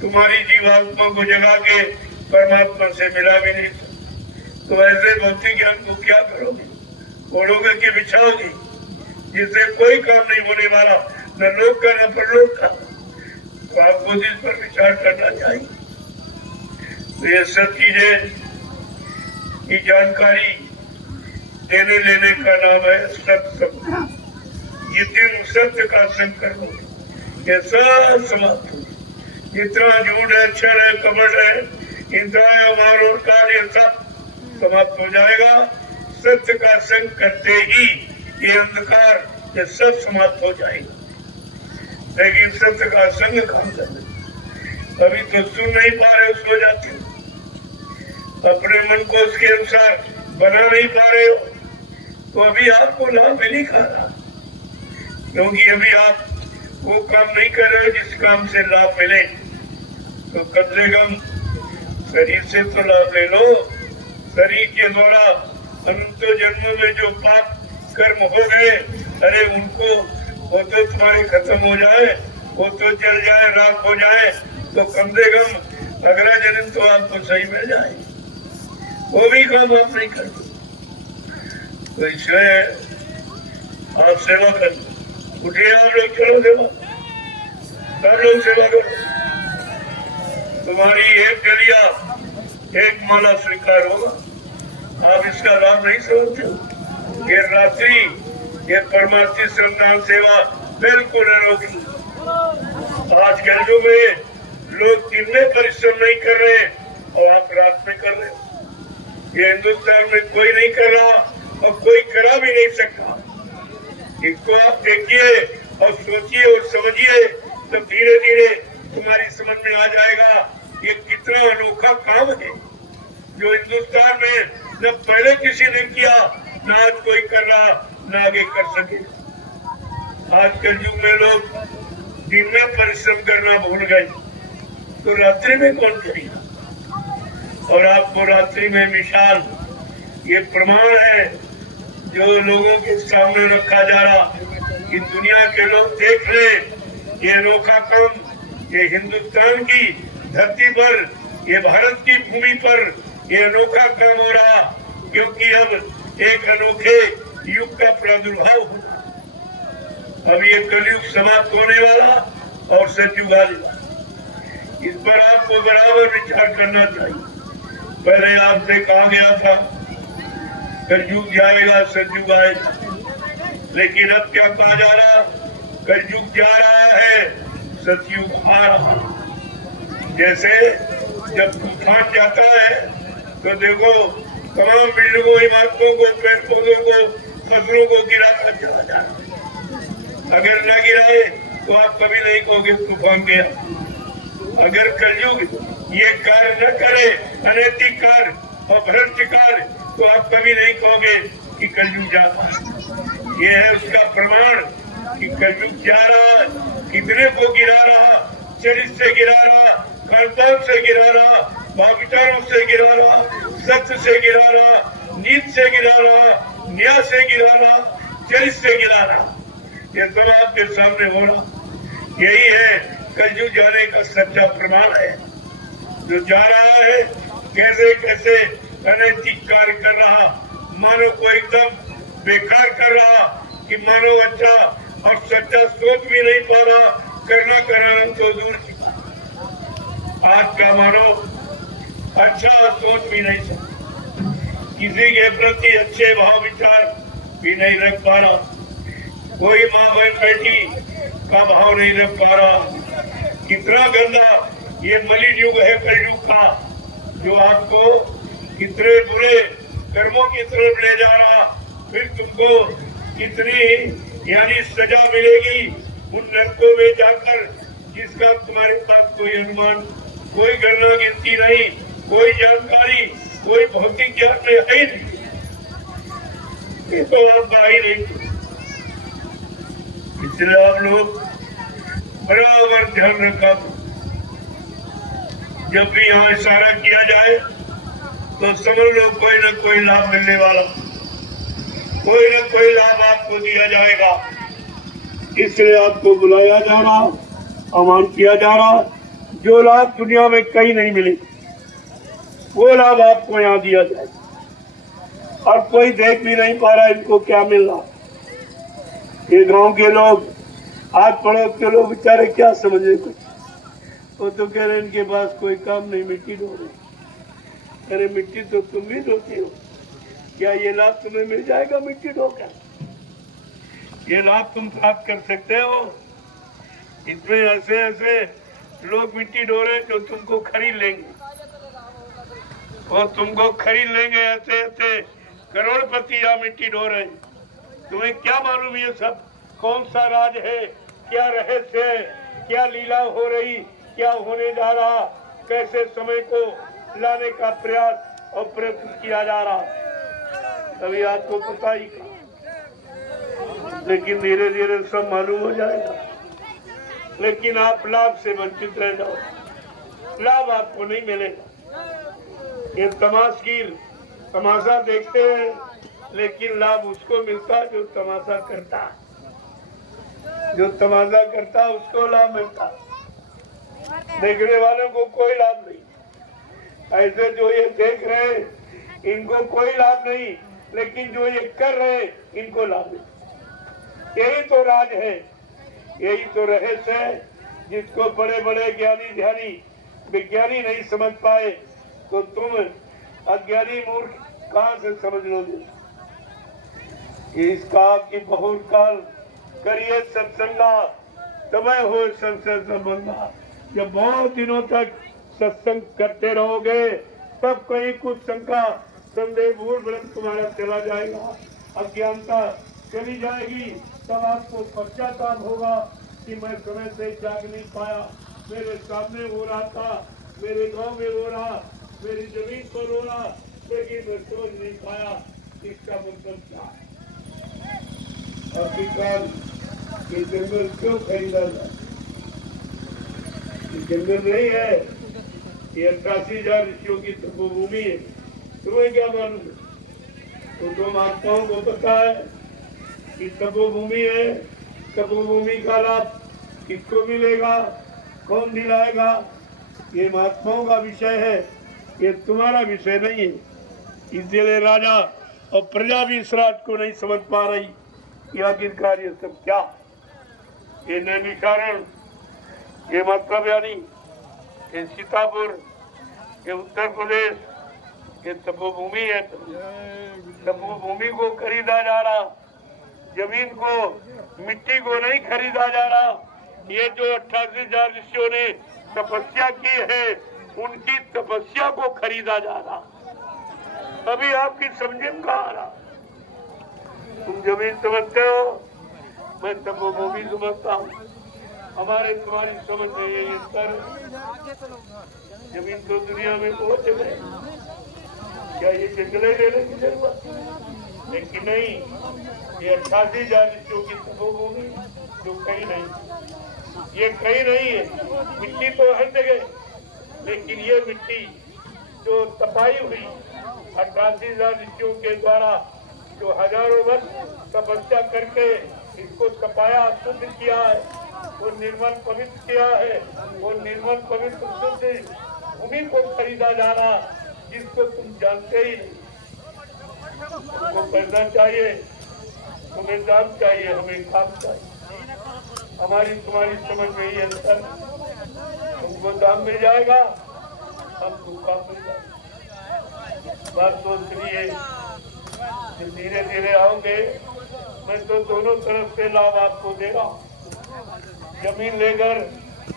तुम्हारी जीवात्मा को जगा के परमात्मा से मिला भी नहीं सकता। तो ऐसे भौतिक ज्ञान को क्या करोगे? ओढ़ोगे कि बिछाओगे, जिससे कोई काम नहीं होने वाला, न लोक का न परलोक का। तो आपको इस पर विचार करना चाहिए। तो ये सब चीजें की जानकारी देने लेने का नाम है सत्संग। जिस दिन सत्य का संग करो ये सब समाप्त हो। जितना झूठ है, छल है, कपट है, हिंसा है, मार काल, ये सब समाप्त हो जाएगा। सत्य का संग करते ही ये अंधकार ये सब समाप्त हो जाएगा। लेकिन सत्य का संग काम करना, अभी तो सुन नहीं पा रहे, सो जाते हो, अपने मन को उसके अनुसार बना नहीं पा रहे हो, तो अभी आपको लाभ नहीं खा रहा, क्योंकि अभी आप वो काम नहीं कर रहे हो जिस काम से लाभ मिले। तो कम से कम शरीर से तो लाभ ले लो। शरीर के द्वारा अनंत जन्म में जो पाप कर्म हो गए, अरे उनको वो तो तुम्हारे खत्म हो जाए, वो तो जल जाए, राख हो जाए, तो कम से कम अगला जन्म तो आपको सही मिल जाए। वो भी काम आप नहीं करते। तो इसलिए आप सेवा कर, उठिए आप लोग, चलो सेवा, सब लोग सेवा करो। तुम्हारी एक डलिया एक माला स्वीकार होगा। आप इसका लाभ नहीं समझते। ये रात्रि ये परमार्थी श्रमदान सेवा बिल्कुल अनोखी। आज कल युग में लोग दिन में परिश्रम नहीं कर रहे और आप रात में कर रहे हो। ये हिंदुस्तान में कोई नहीं कर रहा और कोई करा भी नहीं सकता। इसको आप देखिए और सोचिए और समझिए, तो धीरे धीरे तुम्हारी समझ में आ जाएगा ये कितना अनोखा काम है जो हिंदुस्तान में न पहले किसी ने किया, न आज कोई कर रहा, न आगे कर सके। आजकल युग में लोग दिन में परिश्रम करना भूल गए, तो रात्रि में कौन करेगा? और आपको रात्रि में मिसाल ये प्रमाण है जो लोगों के सामने रखा जा रहा कि दुनिया के लोग देख ले ये अनोखा काम, ये हिंदुस्तान की धरती पर, ये भारत की भूमि पर ये अनोखा काम हो रहा, क्योंकि अब एक अनोखे युग का प्रादुर्भाव होगा। अब ये कलयुग समाप्त होने वाला और सतयुग आने वाला। इस पर आपको बराबर विचार करना चाहिए। पहले आपसे कहा गया था कलयुग जाएगा सतयुग आएगा, लेकिन अब क्या कहा जा रहा? कलयुग जा रहा है, सतयुग आ रहा। जैसे जब तूफान जाता है तो देखो तमाम बिल्डिंगों, इमारतों को, पेड़ पौधों को, फसलों को गिराकर चला जा रहा। अगर न गिराए तो आप कभी नहीं कहोगे तूफान गया। अगर कलयुग ये कार्य न करे, अनैतिक कार्य और भ्रष्ट कार्य, तो आप कभी नहीं कहोगे कि कलयुग जा रहा है। ये है उसका प्रमाण कि कलयुग जा रहा, कितने को गिरा रहा, चरित्र से गिरा रहा, कर्तव्य से गिरा रहा, भाविचारों से गिरा रहा, सत्य से गिरा रहा, नीति से गिरा रहा, न्याय से गिरा रहा, चरित्र से गिरा रहा। ये सब आपके सामने हो रहा। यही है कलयुग जाने का सच्चा प्रमाण है। जो जा रहा है कैसे कैसे अनैतिक कार्य कर रहा, मानव को एकदम बेकार कर रहा कि मानव अच्छा और सच्चा सोच भी नहीं पा रहा, करना कराना तो दूर की बात। आज का मानव अच्छा सोच भी नहीं सकता, किसी के प्रति अच्छे भाव विचार भी नहीं रख पा रहा, कोई माँ बहन बेटी का भाव नहीं रख पा रहा। कितना गंदा ये मलिन युग है कलयुग का, जो आपको कितने बुरे कर्मों की तरफ ले जा रहा। फिर तुमको कितनी यानी सजा मिलेगी उन नरकों में जाकर, जिसका तुम्हारे पास कोई अनुमान, कोई गणना गिनती नहीं, कोई जानकारी, कोई भौतिक ज्ञान में है ही नहीं। ये तो आप ही नहीं। इसलिए आप लोग बराबर ध्यान रखा, जब भी यहाँ इशारा किया जाए तो समझ लो कोई न कोई लाभ मिलने वाला, कोई न कोई लाभ आपको दिया जाएगा। इसलिए आपको बुलाया जा रहा, आह्वान किया जा रहा। जो लाभ दुनिया में कहीं नहीं मिले वो लाभ आपको यहाँ दिया जाएगा, और कोई देख भी नहीं पा रहा इनको क्या मिल रहा। ये गांव के लोग, आज पड़ोस के लोग बेचारे क्या समझे कुछ, वो तो कह रहे इनके पास कोई काम नहीं, मिट्टी ढो रहे। अरे मिट्टी तो तुम भी ढोते हो, क्या ये लाभ तुम्हें मिल जाएगा मिट्टी ढोकर? ये लाभ तुम प्राप्त कर सकते हो? इसमें ऐसे ऐसे लोग मिट्टी ढो रहे जो तुमको खरीद लेंगे, और तुमको खरीद लेंगे। ऐसे ऐसे करोड़पति यहाँ मिट्टी ढो रहे। तुम्हें क्या मालूम ये सब कौन सा राज है, क्या रहस्य है, क्या लीला हो रही, क्या होने जा रहा, कैसे समय को लाने का प्रयास और प्रयत्न किया जा रहा, अभी आपको पता ही का। लेकिन धीरे धीरे सब मालूम हो जाएगा। लेकिन आप लाभ से वंचित रह जाओ, लाभ आपको नहीं मिलेगा। ये तमाशगीर तमाशा देखते हैं, लेकिन लाभ उसको मिलता है जो तमाशा करता, जो तमाशा करता उसको लाभ मिलता, देखने वालों को कोई लाभ नहीं। ऐसे जो ये देख रहे हैं इनको कोई लाभ नहीं, लेकिन जो ये कर रहे हैं इनको लाभ मिलता। यही तो राज है, यही तो रहस्य है, जिसको बड़े बड़े ज्ञानी ध्यानी विज्ञानी नहीं समझ पाए, तो तुम अज्ञानी मूर्ख कहाँ से समझ लोगे। इसका कि बहुत काल करिए सत्संगा, समय हो संसद संबंधा। जब बहुत दिनों तक सत्संग करते रहोगे तब कहीं कुछ शंका संदेह भूल भ्रम तुम्हारा चला जाएगा, अज्ञानता चली जाएगी। तब आपको पश्चाताप होगा कि मैं समय से जाग नहीं पाया, मेरे सामने हो रहा था, मेरे गांव में हो रहा, मेरी जमीन पर हो रहा, लेकिन मैं समझ नहीं पाया इसका मतलब क्या है। आखिरकार ये जंगल क्यों खरीदा था? ये जंगल नहीं है, ये 88,000 ऋषियों की तपोभूमि है। तुम्हें क्या मालूम? तो तुम आत्माओं को पता है कि तपोभूमि है, तपोभूमि का लाभ किसको मिलेगा, कौन दिलाएगा, ये महात्माओं का विषय है, ये तुम्हारा विषय नहीं है। इसलिए राजा और प्रजा भी इस रात को नहीं समझ पा रही कि आखिरकार ये सब क्या, ये नैमिषारण, ये मतलब यानी ये सीतापुर, ये उत्तर प्रदेश, ये तपोभूमि है। तपोभूमि को खरीदा जा रहा, जमीन को, मिट्टी को नहीं खरीदा जा रहा। ये जो 88,000 ऋषियों ने तपस्या की है उनकी तपस्या को खरीदा जा रहा। अभी आपकी समझ में कहाँ आ रहा? तुम जमीन समझते हो, मैं तपोभूमि समझता हूँ। हमारे तुम्हारी समझ में ये अंतर। जमीन तो दुनिया में बहुत जगह, क्या ये जंगले लेने की जरूरत? लेकिन नहीं, ये 88,000 ऋषियों की तपोभूमि जो कहीं नहीं, ये कहीं नहीं है। मिट्टी तो हर जगह, लेकिन ये मिट्टी जो तपाई हुई 88,000 ऋषियों के द्वारा, जो हजारों वर्ष तपस्या करके इसको तपाया, शुद्ध किया है, वो निर्मल पवित्र किया है। वो निर्मल पवित्र से भूमि को खरीदा जा रहा, जिसको तुम जानते ही। तुमको पैसा चाहिए, तुम्हें दाम चाहिए, हमें काम चाहिए। हमारी तुम्हारी समझ में ही अंतर। तुमको दाम मिल जाएगा, हमको काम मिल जाएगा। बात तो इसलिए धीरे धीरे आओगे। मैं तो दोनों तरफ से लाभ आपको दे रहा हूँ। जमीन लेकर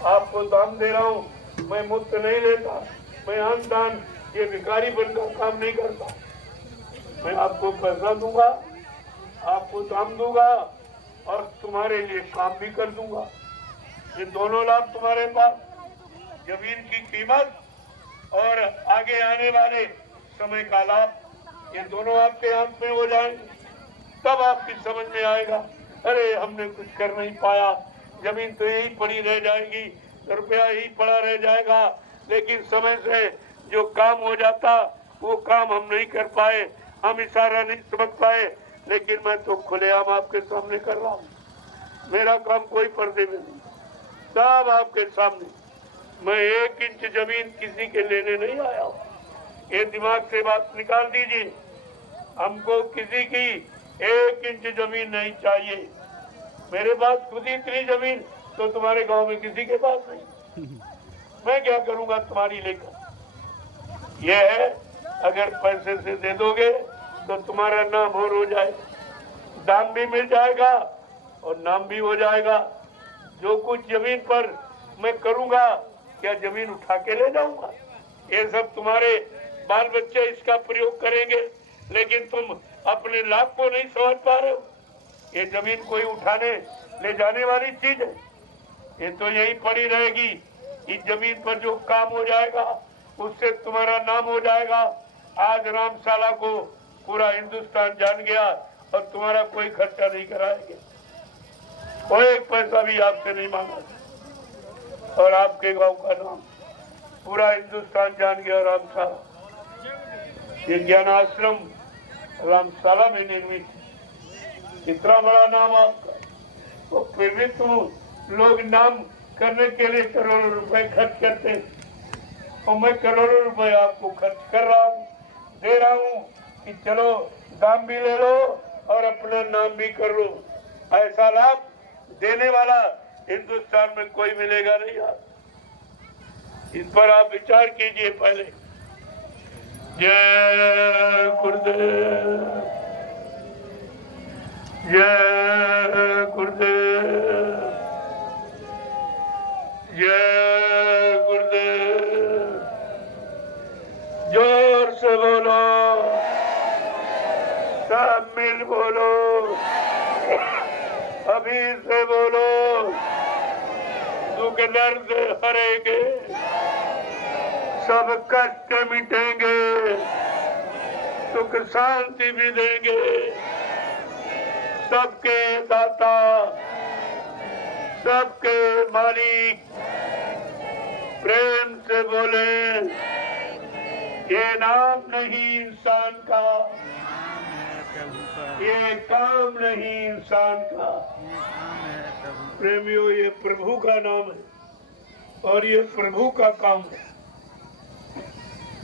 आपको दाम दे रहा हूँ। मैं मुफ्त नहीं लेता। मैं आन दान ये भिखारी बनकर काम नहीं करता। मैं आपको पैसा दूंगा, आपको दाम दूंगा और तुम्हारे लिए काम भी कर दूंगा। ये दोनों लाभ तुम्हारे पास, जमीन की कीमत और आगे आने वाले समय का लाभ, ये दोनों आपके हाथ में हो जाएंगे। तब आपकी समझ में आएगा, अरे हमने कुछ कर नहीं पाया, जमीन तो यही पड़ी रह जाएगी, रुपया यही पड़ा रह जाएगा। लेकिन समय से जो काम हो जाता वो काम हम नहीं कर पाए, हम इशारा नहीं समझ पाए। लेकिन मैं तो खुलेआम आपके सामने कर रहा हूँ। मेरा काम कोई पर्दे में नहीं, सब आपके सामने। मैं 1 इंच जमीन किसी के लेने नहीं आया हूँ। ये दिमाग से बात निकाल दीजिए। हमको किसी की 1 इंच जमीन नहीं चाहिए। मेरे पास खुद ही इतनी जमीन तो तुम्हारे गांव में किसी के पास नहीं। मैं क्या करूंगा तुम्हारी लेकर? यह है, अगर पैसे से दे दोगे तो तुम्हारा नाम और हो जाएगा, दाम भी मिल जाएगा और नाम भी हो जाएगा। जो कुछ जमीन पर मैं करूंगा, क्या जमीन उठा के ले जाऊंगा? ये सब तुम्हारे बाल बच्चे इसका प्रयोग करेंगे, लेकिन तुम अपने लाभ को नहीं समझ पा रहे हो। ये जमीन कोई उठाने ले जाने वाली चीज है? ये तो यही पड़ी रहेगी। इस जमीन पर जो काम हो जाएगा उससे तुम्हारा नाम हो जाएगा। आज रामशाला को पूरा हिंदुस्तान जान गया और तुम्हारा कोई खर्चा नहीं कराएंगे। कोई एक पैसा भी आपसे नहीं मांगा और आपके गांव का नाम पूरा हिंदुस्तान जान गया। रामशाला, ये ज्ञान आश्रम रामशाला में निर्मित, इतना बड़ा नाम आपका, तो फिर भी तुम लोग नाम करने के लिए करोड़ों रुपए खर्च करते हैं। और मैं करोड़ों रुपए आपको खर्च कर रहा हूँ, दे रहा हूँ कि चलो दाम भी ले लो और अपना नाम भी कर लो। ऐसा लाभ देने वाला हिंदुस्तान में कोई मिलेगा नहीं। आप इस पर आप विचार कीजिए पहले। जय गुरुदेव, जय गुरुदेव, जय गुरुदेव। जोर से बोलो, सब मिल बोलो, अभी से बोलो। दुख दर्द हरेंगे, सब कष्ट मिटेंगे, सुख शांति भी देंगे। सबके दाता, सबके मालिक, प्रेम से बोले, ये नाम नहीं इंसान का, ये काम नहीं इंसान का। प्रेमियों, ये प्रभु का नाम है और ये प्रभु का काम है।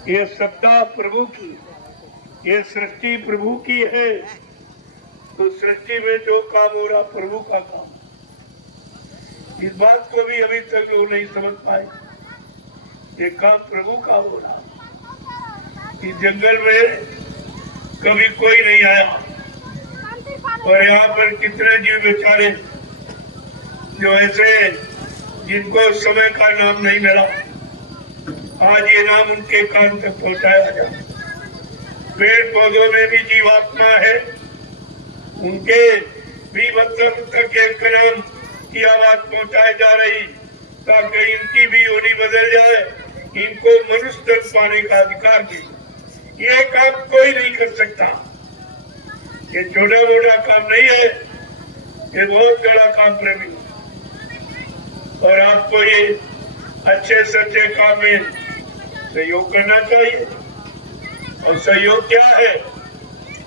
ये सत्ता प्रभु की, ये सृष्टि प्रभु की है। तो सृष्टि में जो काम हो रहा प्रभु का काम। इस बात को भी अभी तक लोग नहीं समझ पाए। ये काम प्रभु का हो रहा। इस जंगल में कभी कोई नहीं आया और यहाँ पर कितने जीव बेचारे जो ऐसे जिनको समय का नाम नहीं मिला, आज ये नाम उनके कान तक पहुंचाया जाए। पेड़ पौधों में भी जीवात्मा है, उनके भी मतलब तक एक नाम की आवाज पहुंचाई जा रही, ताकि इनकी भी योनि बदल जाए, इनको मनुष्य तक पाने का अधिकार भी। ये काम कोई नहीं कर सकता। ये छोटा मोटा काम नहीं है, ये बहुत बड़ा काम प्रेमी। और आपको ये अच्छे सच्चे काम में सहयोग करना चाहिए। और सहयोग क्या है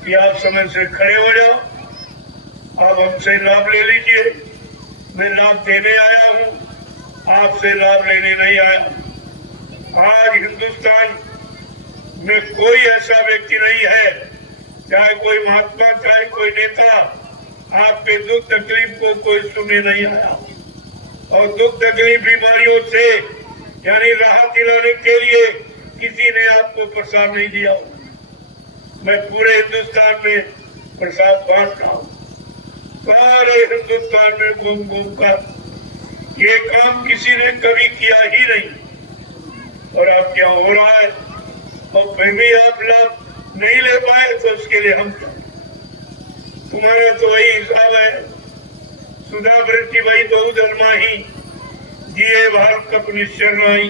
कि आप समय से खड़े हो जाओ, आप हमसे लाभ ले लीजिए, मैं लाभ देने आया हूं, आपसे लाभ लेने नहीं आया। आज हिंदुस्तान में कोई ऐसा व्यक्ति नहीं है, चाहे कोई महात्मा चाहे कोई नेता, आपके दुख तकलीफ को कोई सुनने नहीं आया। और दुख तकलीफ बीमारियों से यानी राहत दिलाने के लिए किसी ने आपको प्रसाद नहीं दिया। मैं पूरे हिंदुस्तान में प्रसाद बांट रहा हूँ, सारे हिंदुस्तान में घूम घूम कर। ये काम किसी ने कभी किया ही नहीं और आप क्या हो रहा है, और फिर भी आप लाभ नहीं ले पाए तो उसके लिए हम क्या। तुम्हारा तो वही हिसाब है, सुधा वृत्ति वही बहु धर्माही, जिए भारत कपनि शरणाई।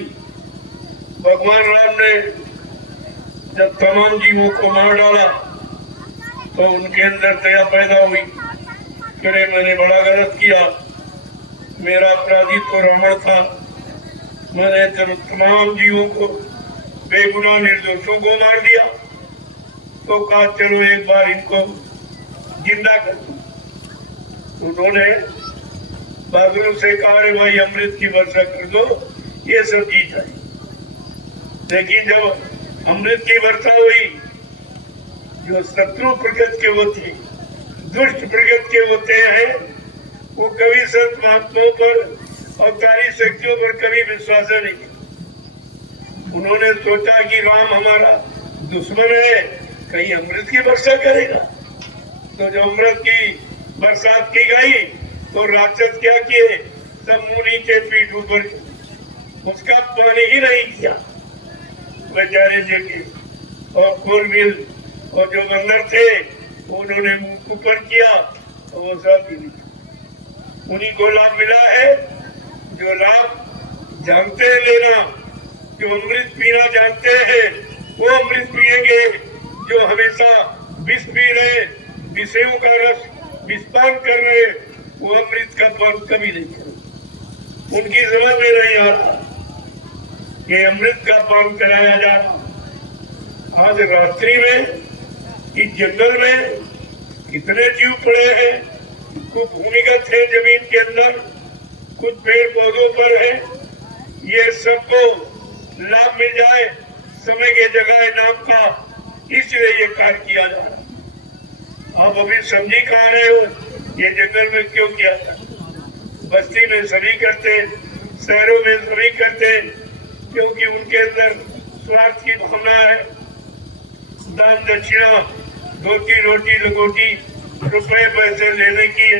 भगवान राम ने जब तमाम जीवों को मार डाला तो उनके अंदर दया पैदा हुई, अरे मैंने बड़ा गलत किया, मेरा अपराधी तो रावण था, मैंने तमाम जीवों को बेगुनाह निर्दोषों को मार दिया। तो कहा चलो एक बार इनको जिंदा कर दो। उन्होंने बादलों से कहा रे भाई अमृत की वर्षा कर दो, ये सब जीत आई। लेकिन जब अमृत की वर्षा हुई, जो शत्रु प्रकृति के होते, दुष्ट प्रकृति के होते हैं, वो कभी संत महात्माओं पर और तारी शक्तियों पर कभी विश्वास नहीं। उन्होंने सोचा कि राम हमारा दुश्मन है, कहीं अमृत की वर्षा करेगा। तो जो अमृत की बरसात की गई तो राक्षस क्या किए, सब मुनि के पीठ ऊपर उसका पानी ही नहीं किया बेचारे जगे। और फूलबिल और जो बंदर थे उन्होंने मुंह ऊपर किया तो वो सब उन्हीं को लाभ मिला है। जो लाभ जानते हैं लेना, जो अमृत पीना जानते हैं वो अमृत पिएंगे। जो हमेशा विष पी रहे, विषयों का रस विस्पान कर रहे, वो अमृत का पान कभी नहीं करेंगे। उनकी समझ में नहीं आ रहा कि अमृत का पान कराया जा रहा। आज रात्रि में इस जंगल में कितने जीव पड़े हैं, कुछ भूमिगत है जमीन के अंदर, कुछ पेड़ पौधों पर है। ये सबको लाभ मिल जाए समय के जगह नाम का, इसलिए ये कार्य किया जा रहा है। आप अभी समझी कहा रहे हो ये जंगल में क्यों किया था। बस्ती में सभी करते, शहरों में सभी करते, क्योंकि उनके अंदर स्वार्थ की भावना है। दान दक्षिणा, धोती रोटी लगोटी, रुपए पैसे लेने की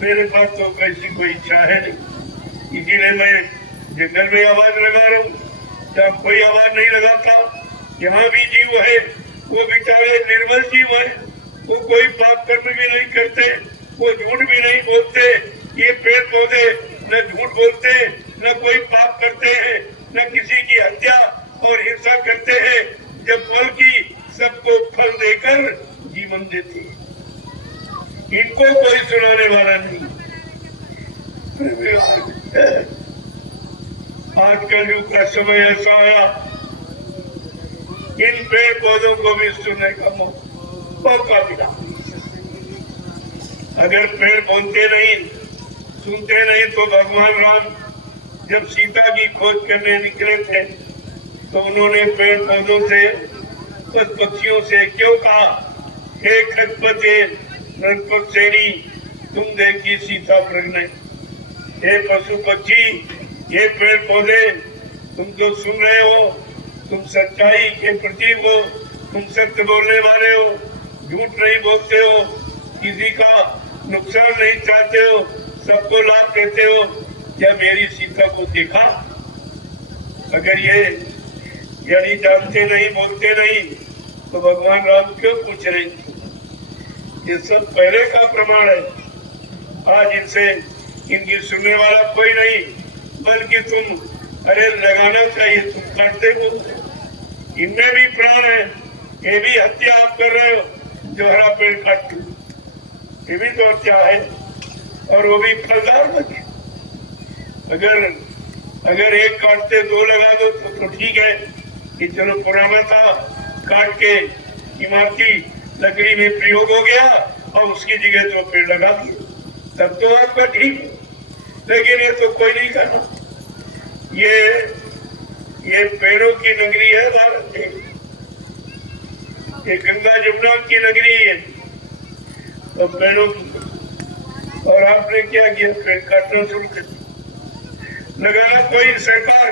मेरे पास तो कैसी कोई इच्छा है नहीं। इसीलिए मैं जंगल में आवाज लगा रहा हूँ, जब कोई आवाज नहीं लगाता। यहाँ भी जीव है, वो बेचारे निर्मल जीव है, वो कोई पाप कर्म भी नहीं करते, वो झूठ भी नहीं बोलते। ये पेड़ पौधे न झूठ बोलते, न कोई पाप करते हैं, न किसी की हत्या और हिंसा करते हैं। जब फल की सबको फल देकर जीवन देते, इनको कोई सुनाने वाला नहीं। आज कल युग का समय ऐसा आया, इन पेड़ पौधों को भी सुनने का मौका मिला। अगर पेड़ बोलते नहीं, सुनते नहीं, तो भगवान राम जब सीता की खोज करने निकले थे तो उन्होंने पेड़ पौधों से, उस पक्षियों से क्यों कहा, हे खगपते नरपतसेनी, तुम देखी सीता प्रज्ञ। हे पशु पक्षी, ये पेड़ पौधे, तुम जो सुन रहे हो, तुम सच्चाई के प्रतीक हो, तुम सत्य बोलने वाले हो, झूठ नहीं बोलते हो, किसी का नुकसान नहीं चाहते हो, सबको लाभ देते हो। क्या मेरी सीता को देखा? अगर ये यानी जानते नहीं, बोलते नहीं, तो भगवान राम क्यों पूछ रहे? ये सब पहले का प्रमाण है। आज इनसे इनकी सुनने वाला कोई नहीं, बल्कि तुम अरे लगाना चाहिए, तुम करते हो। इनमें भी प्राण है, ये भी हत्या आप कर रहे हो। जो हरा पेड़ काट, ये भी तो हत्या है, और वो भी फलदार बचे। अगर एक काटते दो लगा दो तो ठीक है कि चलो पुराना था, काट के इमारती लकड़ी में प्रयोग हो गया और उसकी जगह तो पेड़ लगा दिए, तब तो आपका ठीक। लेकिन ये तो कोई नहीं करना। ये पेड़ों की नगरी है भारत की, ये गंगा जमुना की नगरी है तो पेड़ों की। और आपने क्या किया, पेड़ काटना शुरू कर दिया। लगाना, कोई सरकार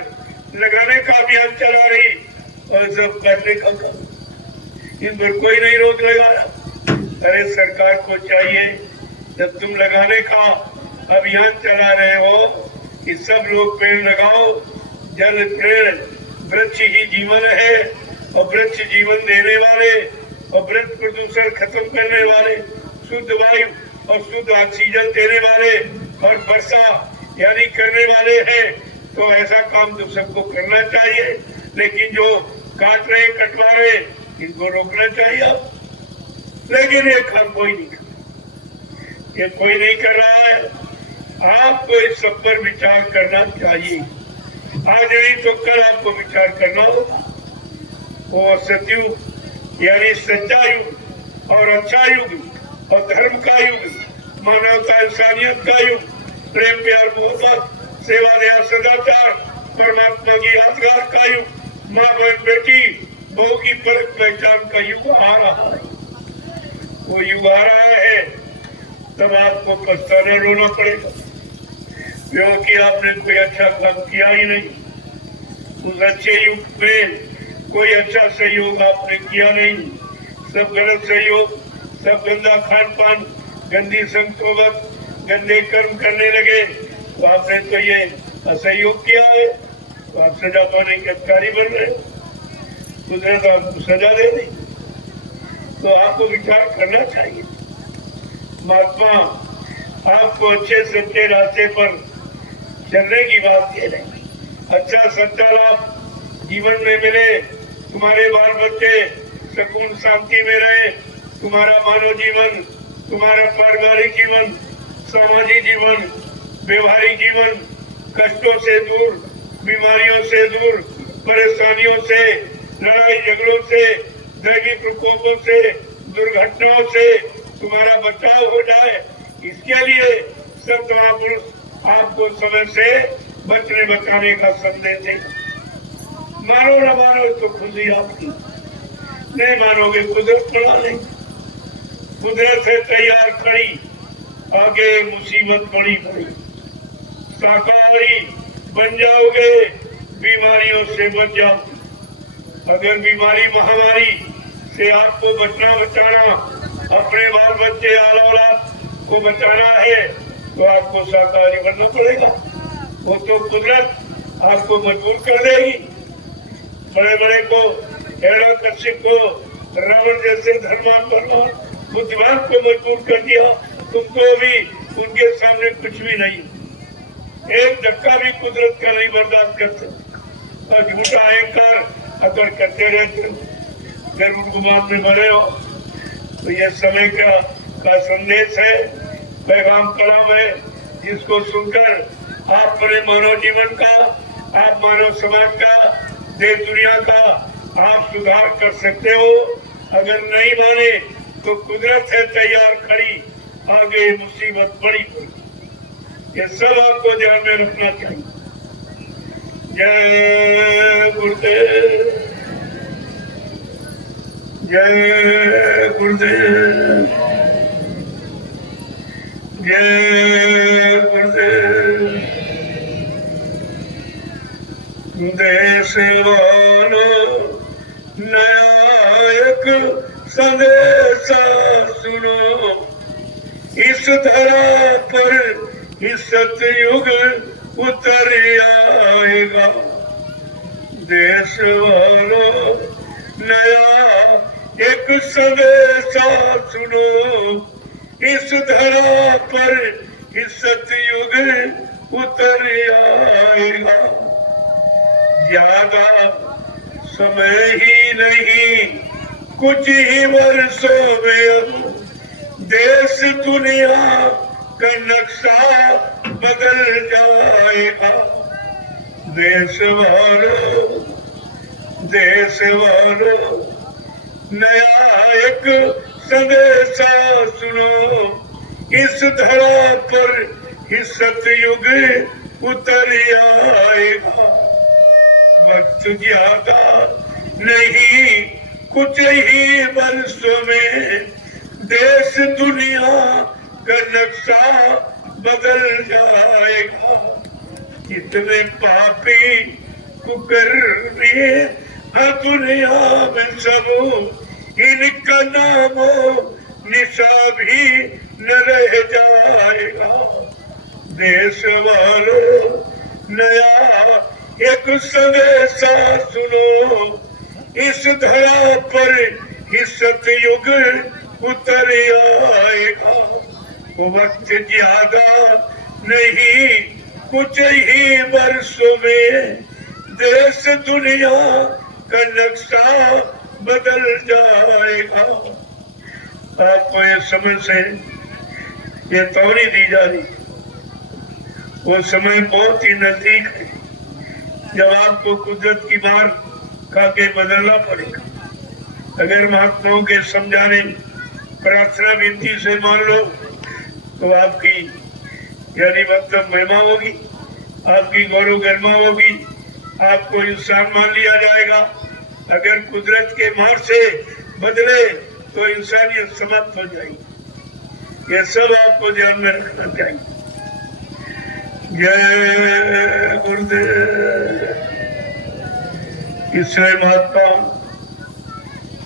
लगाने का अभियान चला रही और सब काटने का काम, इन पर कोई नहीं रोक लगाया। अरे सरकार को चाहिए जब तुम लगाने का अभियान चला रहे हो कि सब लोग पेड़ लगाओ। जल पेड़ वृक्ष ही जीवन है और वृक्ष जीवन देने वाले और वृक्ष प्रदूषण खत्म करने वाले, शुद्ध वायु और शुद्ध ऑक्सीजन देने वाले और वर्षा यानी करने वाले हैं। तो ऐसा काम तो सबको करना चाहिए, लेकिन जो काट रहे कटवा रहे इनको रोकना चाहिए। लेकिन ये काम कोई नहीं कर, ये कोई नहीं कर रहा है। आपको इस सब पर विचार करना चाहिए। आज नहीं तो कल आपको विचार करना होगा। वो सतयुग यानी सच्चा युग और अच्छा युग और धर्म का युग, मानवता इंसानियत का युग, प्रेम प्यार मोहब्बत सेवा दया सदाचार परमात्मा की यादगार का युग, माँ बहन बेटी बहू की परख पहचान का युग आ रहा है। वो युग आ रहा है तब आपको पछताना रोना पड़ेगा क्योंकि आपने कोई अच्छा काम किया ही नहीं। उस अच्छे युग में कोई अच्छा सहयोग आपने किया नहीं, सब गलत सहयोग, सब गंदा खान पान, गंदी संगत, गंदे कर्म करने लगे तो आपने तो ये असहयोग किया है। तो आप सजा पाने के अधिकारी बन रहे, कुदरत आपको सजा दे दी। तो आपको विचार करना चाहिए। महात्मा आपको अच्छे सच्चे रास्ते पर चलने की बात कह रहे हैं। अच्छा सच्चा लाभ जीवन में मिले, तुम्हारे बाल बच्चे सुकून शांति में रहे, तुम्हारा मानव जीवन, तुम्हारा पारिवारिक जीवन, सामाजिक जीवन, व्यवहारिक जीवन कष्टों से दूर, बीमारियों से दूर, परेशानियों से, लड़ाई झगड़ों से, दैविक प्रकोपों से, दुर्घटनाओं से तुम्हारा बचाव हो जाए, इसके लिए संत महापुरुष आपको समय से बचने बचाने का संदेश है। मानो न मानो तो खुशी आपकी, नहीं मानोगे कुदरत पड़ा नहीं। कुदरत है तैयार खड़ी, आगे मुसीबत बड़ी बड़ी। शाकाहारी बन जाओगे, बीमारियों से बच जाओ। अगर बीमारी महामारी से आपको बचना बचाना, अपने बाल बच्चे आल औलाद को बचाना है तो आपको शाकाहारी बनना पड़ेगा। वो तो कुदरत आपको मजबूर कर देगी। बड़े बड़े को, हिरण्यकश्यप को, रावण जैसे धर्मान बुद्धिमान को मजबूर कर दिया। तुमको भी उनके सामने कुछ भी नहीं, एक धक्का भी कुदरत का नहीं बर्दाश्त करते और झूठा अहंकार अकड़ करते रहते हो, गरुड़ गुमान में बने हो। तो ये समय का संदेश है, पैगाम कलाम है, जिसको सुनकर आप अपने मानव जीवन का, आप मानव समाज का, देश दुनिया का आप सुधार कर सकते हो। अगर नहीं माने तो कुदरत है तैयार खड़ी, आगे मुसीबत बड़ी बड़ी। ये सब आपको ध्यान में रखना चाहिए। जय गुरुदेव, जय गुरुदेव, जय गुरुदेव। देश वालों नया एक संदेशा सुनो, इस धरा पर इस सतयुग उतर आएगा। देश वालों नया एक संदेशा सुनो, इस धरा पर इस सतयुग उतर आएगा। ज्यादा समय ही नहीं, कुछ ही वर्षों में अब देश दुनिया का नक्शा बदल जाएगा। देश वालों नया एक संदेशा सुनो, इस धरा पर कि सतयुग उतर आएगा। वक्त ज्यादा नहीं, कुछ ही वर्षों में देश दुनिया का नक्शा बदल जाएगा। कितने पापी कुकर्मी दुनिया में सब, इनका नामो निशा भी न रह जाएगा। देश वालों नया एक संदेशा सुनो, इस धरा पर ही सतयुग उतर आएगा। वक्त ज्यादा नहीं, कुछ ही वर्षों में देश दुनिया का नक्शा बदल जाएगा। आपको ये समय से ये तौरी दी जा रही, वो समय बहुत ही नजदीक है जब आपको कुदरत की मार खा के बदलना पड़ेगा। अगर महात्माओं के समझाने प्रार्थना विनती से मान लो तो आपकी यानी मतलब महिमा होगी, आपकी गौरव गरिमा होगी, आपको इंसान मान लिया जाएगा। अगर कुदरत के मार से बदले तो इंसानियत समाप्त हो जाएगी। ये सब आपको ध्यान में रखना चाहिए। जय गुरुदेव। इसलिए महात्मा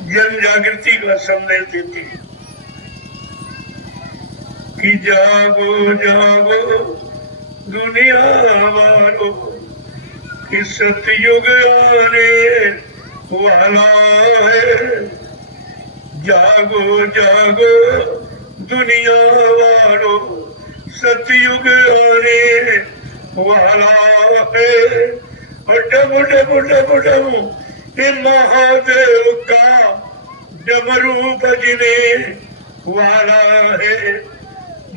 जन जागृति का संदेश देते हैं कि जागो जागो दुनिया वालों, कि सतयुग आने वाला है। जागो जागो दुनिया वालों, सतयुग आने वाला है। और डम डम डम डम ये महादेव का डमरू बजने वाला है।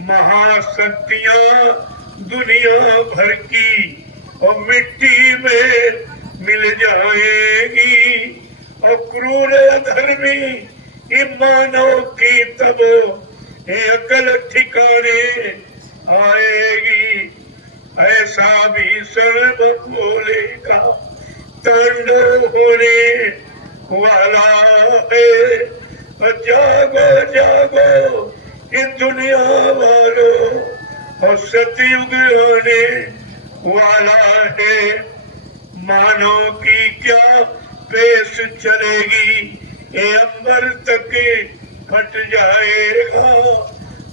महाशक्तियां दुनिया भर की और मिट्टी में मिल जाएगी। और क्रूर अधर्मी ये मानव की तब ये अकल ठिकाने आएगी। ऐसा भीषण भोले का तांडव होने वाला है। जागो जागो ये दुनिया वालों, और सतयुग आने वाला है। मानव की क्या पेश चलेगी, ये अंबर तक फट जाएगा।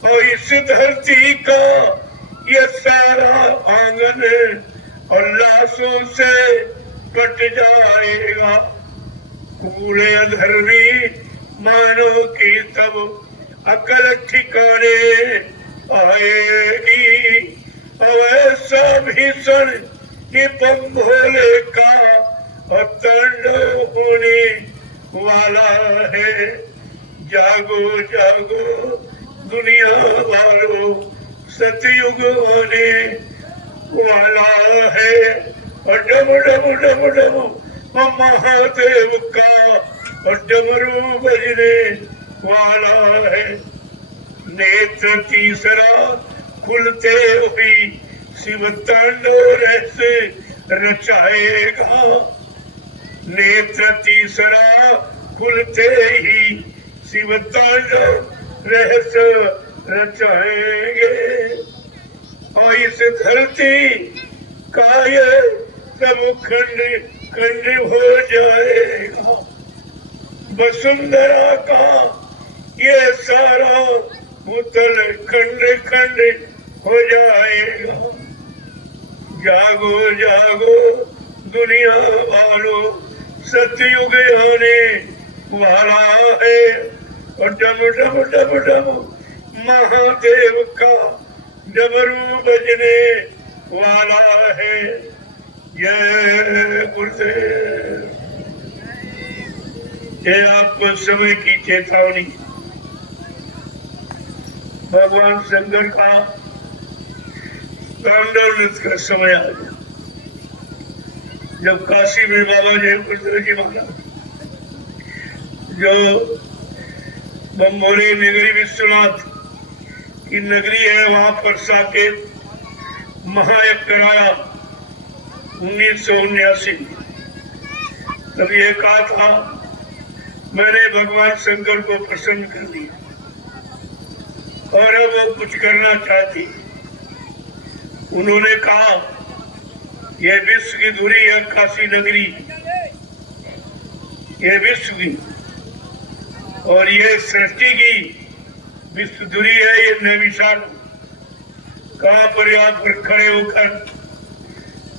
और इस धरती का ये सारा आंगन और लाशों से कट जाएगा। पूरे अधर्मी मानव की तब अकल ठिकाने आएगी। और ऐसा भीषण कि बम भोले का तांडव होने वाला है। जागो जागो दुनिया वालों, सतयुग होने वाला है। और डम डम डम डम महादेव का और डमरू बजने वाला है। नेत्र तीसरा खुलते हुई शिव तांडव रहस्य रचाएगा। नेत्र तीसरा खुलते ही शिव तांडव रहस्य रचाएंगे। और इस धरती का ये सब खंड खंड हो जाएगा। वसुंधरा का ये सारा भूतल खंड खंड हो जाएगा। जागो जागो दुनिया वालों, सतयुग आने वाला है। और डम डम डम डम महादेव का डमरू बजने वाला है। जय गुरुदेव। ये आपको समय की चेतावनी। भगवान शंकर का तांडव नृत्य का समय आ गया। जब काशी में बाबा जयपुर जी महाराज जो बम्बोरे नगरी विश्वनाथ की नगरी है, वहां पर साकेत महायज्ञ कराया 1979 में। तब ये कहा था मैंने भगवान शंकर को प्रसन्न कर दिया और अब वो कुछ करना चाहती। उन्होंने कहा ये विश्व की धुरी है काशी नगरी, ये विश्व की और ये सृष्टि की विश्व धुरी है। ये नैमिषारण्य कहाँ पर यहाँ पर खड़े होकर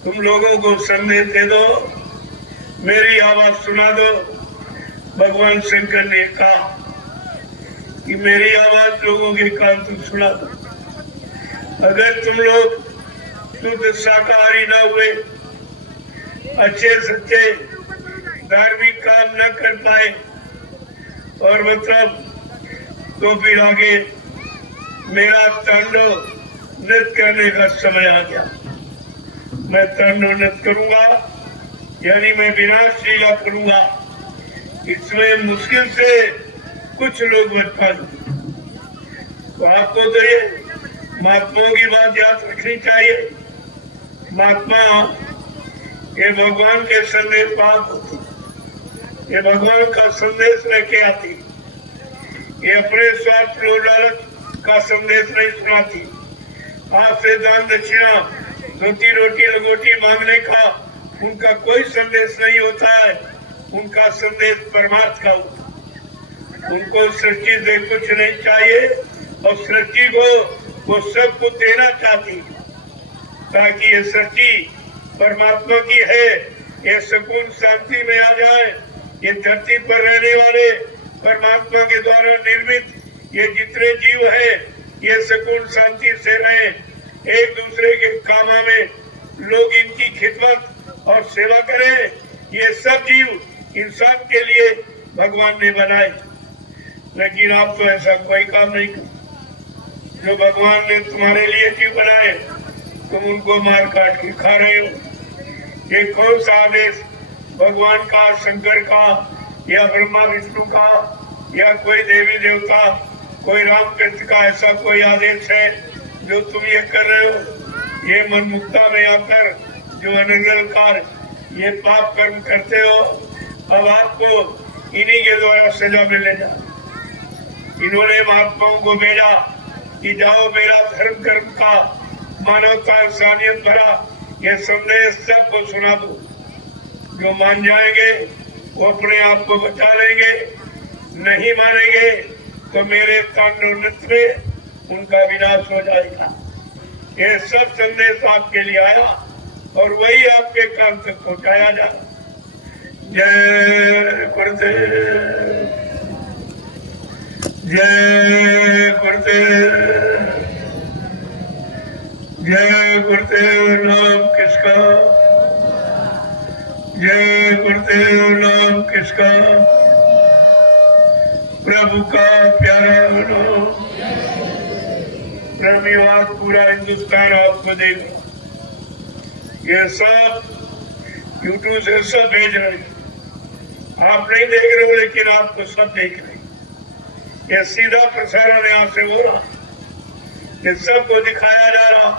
तुम लोगों को संदेश दे दो, मेरी आवाज सुना दो। भगवान शंकर ने कहा कि मेरी आवाज लोगों के कान तक सुना दो। अगर तुम लोग शुद्ध शाकाहारी न हुए, अच्छे सच्चे धार्मिक काम न कर पाए और मतलब तो फिर आगे मेरा तांडव नृत्य करने का समय आ गया। मैं तांडव नृत्य करूंगा, यानी मैं विनाश लीला करूंगा। इसमें मुश्किल से कुछ लोग बच पाएंगे। तो आपको तो ये महात्माओं की बात याद रखनी चाहिए। महात्मा ये भगवान के संदेश बात होती, ये भगवान का संदेश लेके आती, ये अपने स्वार्थ लोभ लालच का संदेश नहीं सुनाती। आपसे दान दक्षिणा रोटी रोटी लगोटी मांगने का उनका कोई संदेश नहीं होता है। उनका संदेश परमार्थ का होता है। उनको सृष्टि से कुछ नहीं चाहिए और सृष्टि को वो सब कुछ देना चाहती, ताकि ये सृष्टि परमात्मा की है। ये सुकून शांति में आ जाए। ये धरती पर रहने वाले परमात्मा के द्वारा निर्मित ये जितने जीव है, ये सुकून शांति से रहे, एक दूसरे के कामों में लोग इनकी खिदमत और सेवा करें। ये सब जीव इंसान के लिए भगवान ने बनाए, लेकिन आप तो ऐसा कोई काम नहीं करते। जो भगवान ने तुम्हारे लिए जीव बनाए, तुम उनको मार काट के खा रहे हो। ये कौन सा आदेश भगवान का, शंकर का या ब्रह्मा विष्णु का या कोई देवी देवता, कोई रामकृष्ण का ऐसा कोई आदेश है जो तुम ये कर रहे हो? ये मनमुक्ता में आकर जो अनिर्जलकार ये पाप कर्म करते हो, अब आपको इन्हीं के द्वारा सजा मिलने जा। इन्होंने महात्माओं को भेजा कि जाओ मेरा धर्म कर्म का मानवता इंसानियत भरा ये संदेश सबको सुना दो। जो मान जाएंगे वो अपने आप को बचा लेंगे, नहीं मानेंगे तो मेरे तांडव नृत्य में उनका विनाश हो जाएगा। ये सब संदेश आपके लिए आया और वही आपके कान तक पहुंचाया जाए। जय गुरुदेव, जय गुरुदेव, जय गुरुदेव। नाम किसका, जय गुरुदेव। नाम किसका, प्रभु का प्यारा नाम। ब्रह्मवाद पूरा हिंदुस्तान आपको देगा। ये सब यूट्यूब से सब भेज रहे हैं, आप नहीं देख रहे हो लेकिन आपको सब देख रहे हैं। ये सीधा प्रसारण यहाँ से हो रहा, ये सबको दिखाया जा रहा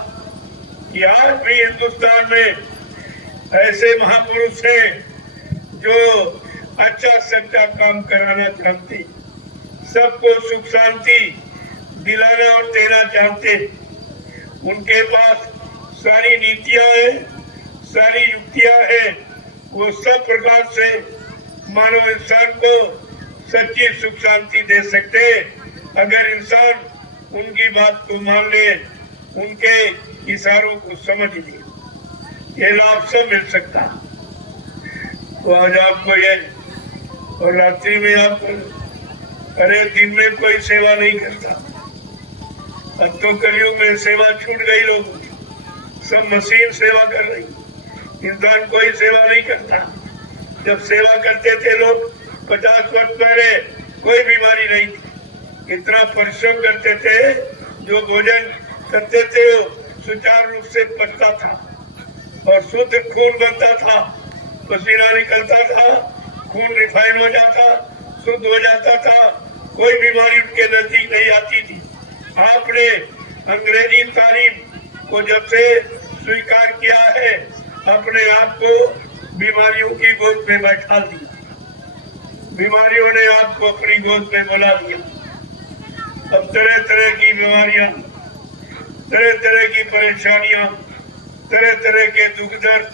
कि आज भी हिंदुस्तान में ऐसे महापुरुष हैं जो अच्छा सच्चा काम कराना चाहते, सबको सुख शांति दिलाना और देना चाहते। उनके पास सारी नीतियां हैं, सारी युक्तियां हैं। वो सब प्रकार से मानव इंसान को सच्ची सुख शांति दे सकते अगर इंसान उनकी बात को मान ले, उनके इशारों को समझ ले। ये लाभ सब मिल सकता। तो आज आपको ये और रात्रि में आप, अरे दिन में कोई सेवा नहीं करता। अब तो कलयुग में सेवा छूट गई, लोग सब मशीन सेवा कर रही, इंसान कोई सेवा नहीं करता। जब सेवा करते थे लोग 50 वर्ष पहले कोई बीमारी नहीं थी, इतना परिश्रम करते थे, जो भोजन करते थे वो सुचारू रूप से पचता था और शुद्ध खून बनता था, पसीना निकलता था, खून रिफाइन हो जाता, शुद्ध हो जाता था, कोई बीमारी उनके नजदीक नहीं आती थी। आपने अंग्रेजी तालीम को जब से स्वीकार किया है, अपने आप को बीमारियों की गोद में बैठा दिया, बीमारियों ने आपको अपनी गोद में बुला लिया। अब तरह तरह की बीमारियां, तरह तरह की परेशानियां, तरह तरह के दुख दर्द,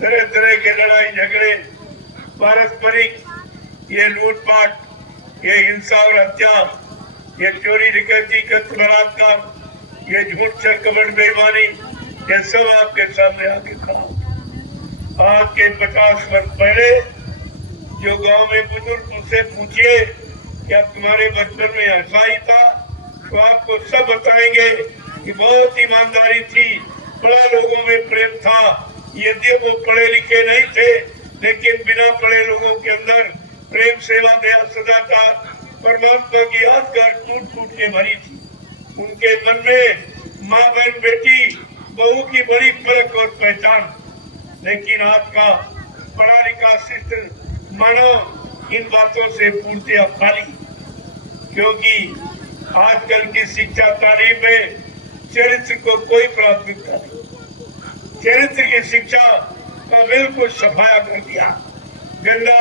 तरह तरह के लड़ाई झगड़े, पारस्परिक ये लूटपाट, ये हिंसा और हत्या, ये चोरी डकैती कत्ल बलात्कार, ये झूठ सरकपट बेईमानी, ये सब आपके सामने आके खड़ा। आज के 50 वर्ष पहले जो गांव में बुजुर्ग मुझसे पूछिए क्या तुम्हारे बचपन में ऐसा ही था, तो आपको सब बताएंगे कि बहुत ईमानदारी थी, बड़ा लोगों में प्रेम था। यदि वो पढ़े लिखे नहीं थे, लेकिन बिना पढ़े लोगों के अंदर प्रेम, सेवा, दया, सदाचार, परमात्मा की यादगार टूट टूट के भरी थी। उनके मन में माँ बहन बेटी बहू की बड़ी परख और पहचान। लेकिन आज का पढ़ा लिखा शिष्ट मानव इन बातों से पूर्णतया खाली, क्योंकि आजकल की शिक्षा तालीम में चरित्र को कोई प्राथमिकता नहीं। चरित्र की शिक्षा का बिल्कुल सफाया कर दिया। गंदा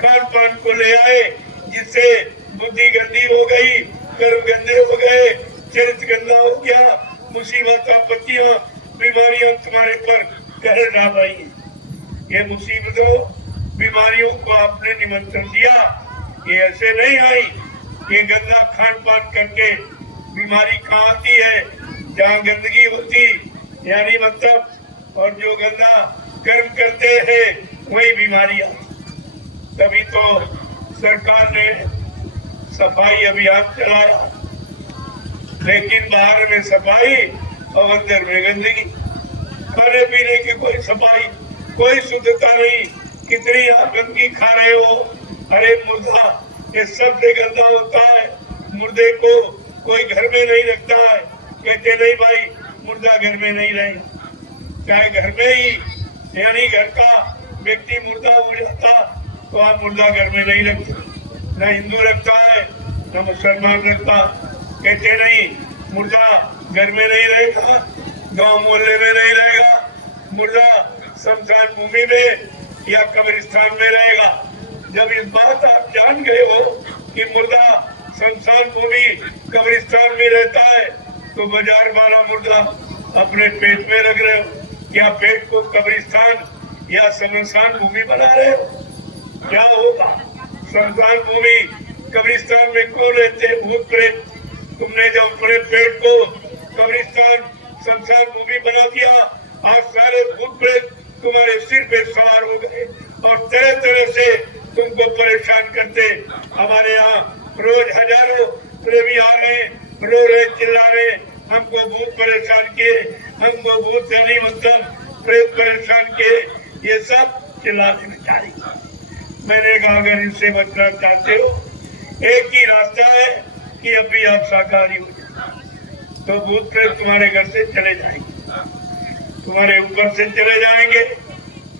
खान पान को ले आए, जिससे बुद्धि गंदी हो गई, कर्म गंदे हो गए, चरित्र गंदा हो गया, मुसीबत आपत्तियां बीमारियां तुम्हारे पर कहर डाल रही है। ये मुसीबतों बीमारियों को आपने निमंत्रण दिया, ये ऐसे नहीं आई। ये गंदा खान पान करके बीमारी कहाँ आती है? जहाँ गंदगी होती यानी मतलब, और जो गंदा कर्म करते हैं वही बीमारियां। तभी तो सरकार ने सफाई अभियान चलाया, लेकिन बाहर में सफाई और अंदर में गंदगी। खाने पीने की कोई सफाई, कोई शुद्धता नहीं। कितनी आप गंदगी खा रहे हो। अरे मुर्दा ये सबसे गंदा होता है। मुर्दे को कोई घर में नहीं रखता है, कहते नहीं भाई मुर्दा घर में नहीं रहेगा। चाहे घर में ही यानी घर का व्यक्ति मुर्दा हो जाता तो आप मुर्दा घर में नहीं रखते। न हिंदू रखता है न मुसलमान रखता। कहते नहीं मुर्दा घर में नहीं रहेगा, गांव मोहल्ले में नहीं रहेगा, मुर्दा शमशान भूमि में या कब्रिस्तान में रहेगा। जब इस बात आप जान गए हो कि मुर्दा शमशान भूमि कब्रिस्तान में रहता है, तो बाजार वाला मुर्दा अपने पेट में रख रहे हो। क्या पेट को कब्रिस्तान या शमशान भूमि बना रहे हो? क्या होगा? शमशान भूमि कब्रिस्तान में क्यों रहते हैं भूत प्रेत? तुमने जब अपने पेट को कब्रिस्तान शमशान भूमि बना दिया, आज सारे भूत प्रेत तुम्हारे सिर पे सवार हो गए और तरह तरह से तुमको परेशान करते। हमारे यहाँ रोज हजारों प्रेमी आ रहे, रो रहे, चिल्ला रहे, हमको भूत परेशान किए, हमको भूत नहीं मतलब प्रेत परेशान किए। ये सब चिल्लाने में जारी। मैंने कहा अगर इससे बचना चाहते हो, एक ही रास्ता है कि अभी आप शाकाहारी हो जाए, तो भूत प्रेत तुम्हारे घर से चले जाएंगे, तुम्हारे ऊपर से चले जाएंगे।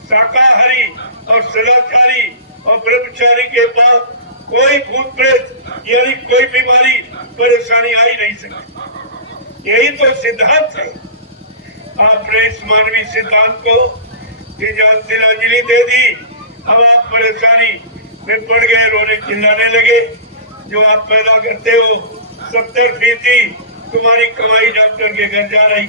शाकाहारी और सदाचारी और ब्रह्मचारी के पास कोई भूत प्रेत यानी कोई बीमारी परेशानी आ ही नहीं सकती। यही तो सिद्धांत है। आपने इस मानवीय सिद्धांत को तिलांजलि दे दी। अब आप परेशानी में पड़ गए, रोने चिल्लाने लगे। जो आप पैदा करते हो 70% तुम्हारी कमाई डॉक्टर के घर जा रही,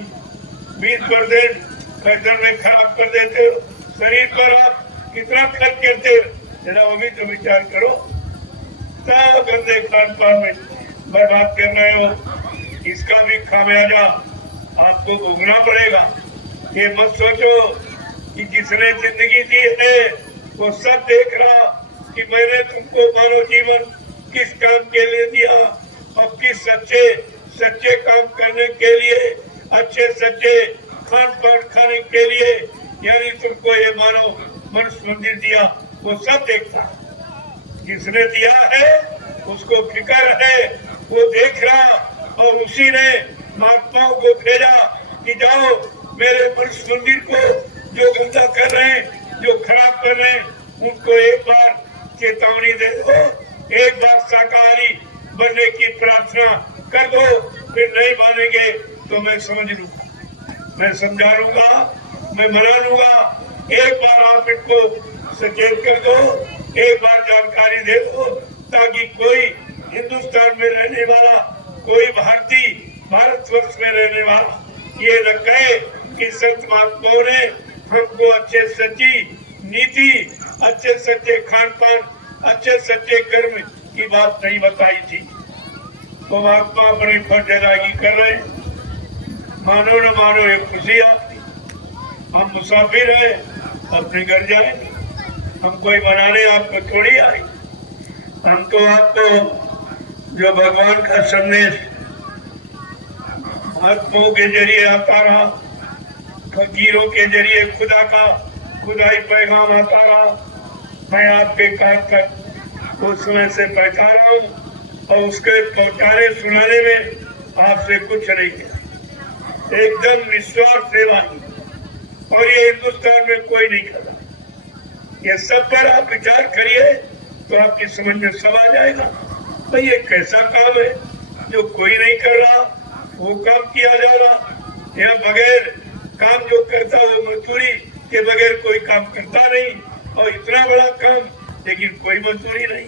20% फैशन में खराब कर देते हो। शरीर पर आप कितना खर्च करते हो, जरा वो भी तो विचार करो। सब गंदे खान पान में बर्बाद कर रहे हो। इसका भी खामियाजा आपको भोगना पड़ेगा। ये मत सोचो कि जिसने जिंदगी दी है वो सब देख रहा कि मैंने तुमको मानव जीवन किस काम के लिए दिया और किस सच्चे काम करने के लिए, अच्छे सच्चे खान पान खाने के लिए, यानी तुमको ये मानव मनुष्य मंदिर दिया, वो सब देखता। जिसने दिया है उसको फिक्र है, वो देख रहा और उसी ने महात्माओं को भेजा कि जाओ मेरे मनुष्य मंदिर को जो गंदा कर रहे हैं, जो खराब कर रहे हैं, उनको एक बार चेतावनी दे दो, एक बार शाकाहारी बनने की प्रार्थना कर दो। फिर नहीं मानेंगे तो मैं समझ लूंगा। मैं समझा लूंगा, मैं मना लूंगा। एक बार आप इनको सचेत कर दो, एक बार जानकारी दे दो, ताकि कोई हिंदुस्तान में रहने वाला, कोई भारतीय भारतवर्ष में रहने वाला ये न कहे कि संत महात्माओं ने हमको अच्छे सच्ची नीति, अच्छे सच्चे खान पान, अच्छे सच्चे कर्म की बात नहीं बताई थी। तो महात्मा अपनी फर्ज अदायगी कर रहे हैं। मानो न मानो एक खुशी आपकी, हम मुसाफिर है, अपने घर जाएंगे, हम कोई बनाने आपको थोड़ी आए। हम तो आपको जो भगवान का संदेश महात्माओं के जरिए आता रहा, फकीरों के जरिए खुदा का खुदाई पैगाम आता रहा, मैं आपके कान तक उस समय से पहुंचा रहा हूँ और उसके पहुंचाने सुनाने में आपसे कुछ नहीं है। एकदम निस्वार्थ सेवा और ये हिंदुस्तान में कोई नहीं कर रहा। ये सब पर आप विचार करिए तो आपकी समझ में सब आ जाएगा। भाई ये कैसा काम है जो कोई नहीं कर रहा, वो काम किया जा रहा। या बगैर काम जो करता वो मजदूरी के बगैर कोई काम करता नहीं, और इतना बड़ा काम लेकिन कोई मजदूरी नहीं,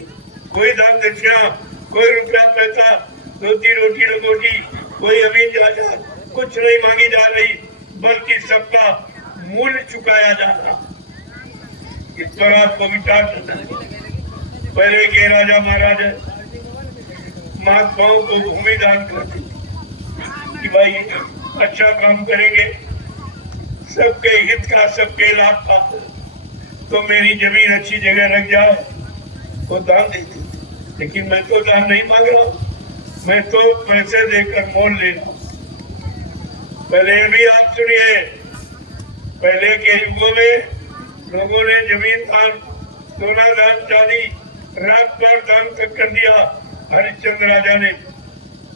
कोई दान दक्षिणा, कोई रुपया पैसा, रोटी रोटी लगोटी, कोई अमीन जायदाद कुछ नहीं मांगी जा रही, बल्कि सबका मूल्य चुकाया जा रहा। इस पर आपको विचार करना है। पहले के राजा महाराजा महात्माओं को भूमि दान करते कि भाई अच्छा काम करेंगे, सबके हित का, सबके लाभ का, तो मेरी जमीन अच्छी जगह रख जाए, वो दान देते। लेकिन मैं तो दान नहीं मांग रहा, मैं तो पैसे देकर मोल ले रहा हूं। पहले भी आप सुनिए, पहले के युगों में लोगों ने जमीन दान, सोना दान, चांदी, रात पार दान तक कर दिया। हरिश्चंद्र राजा ने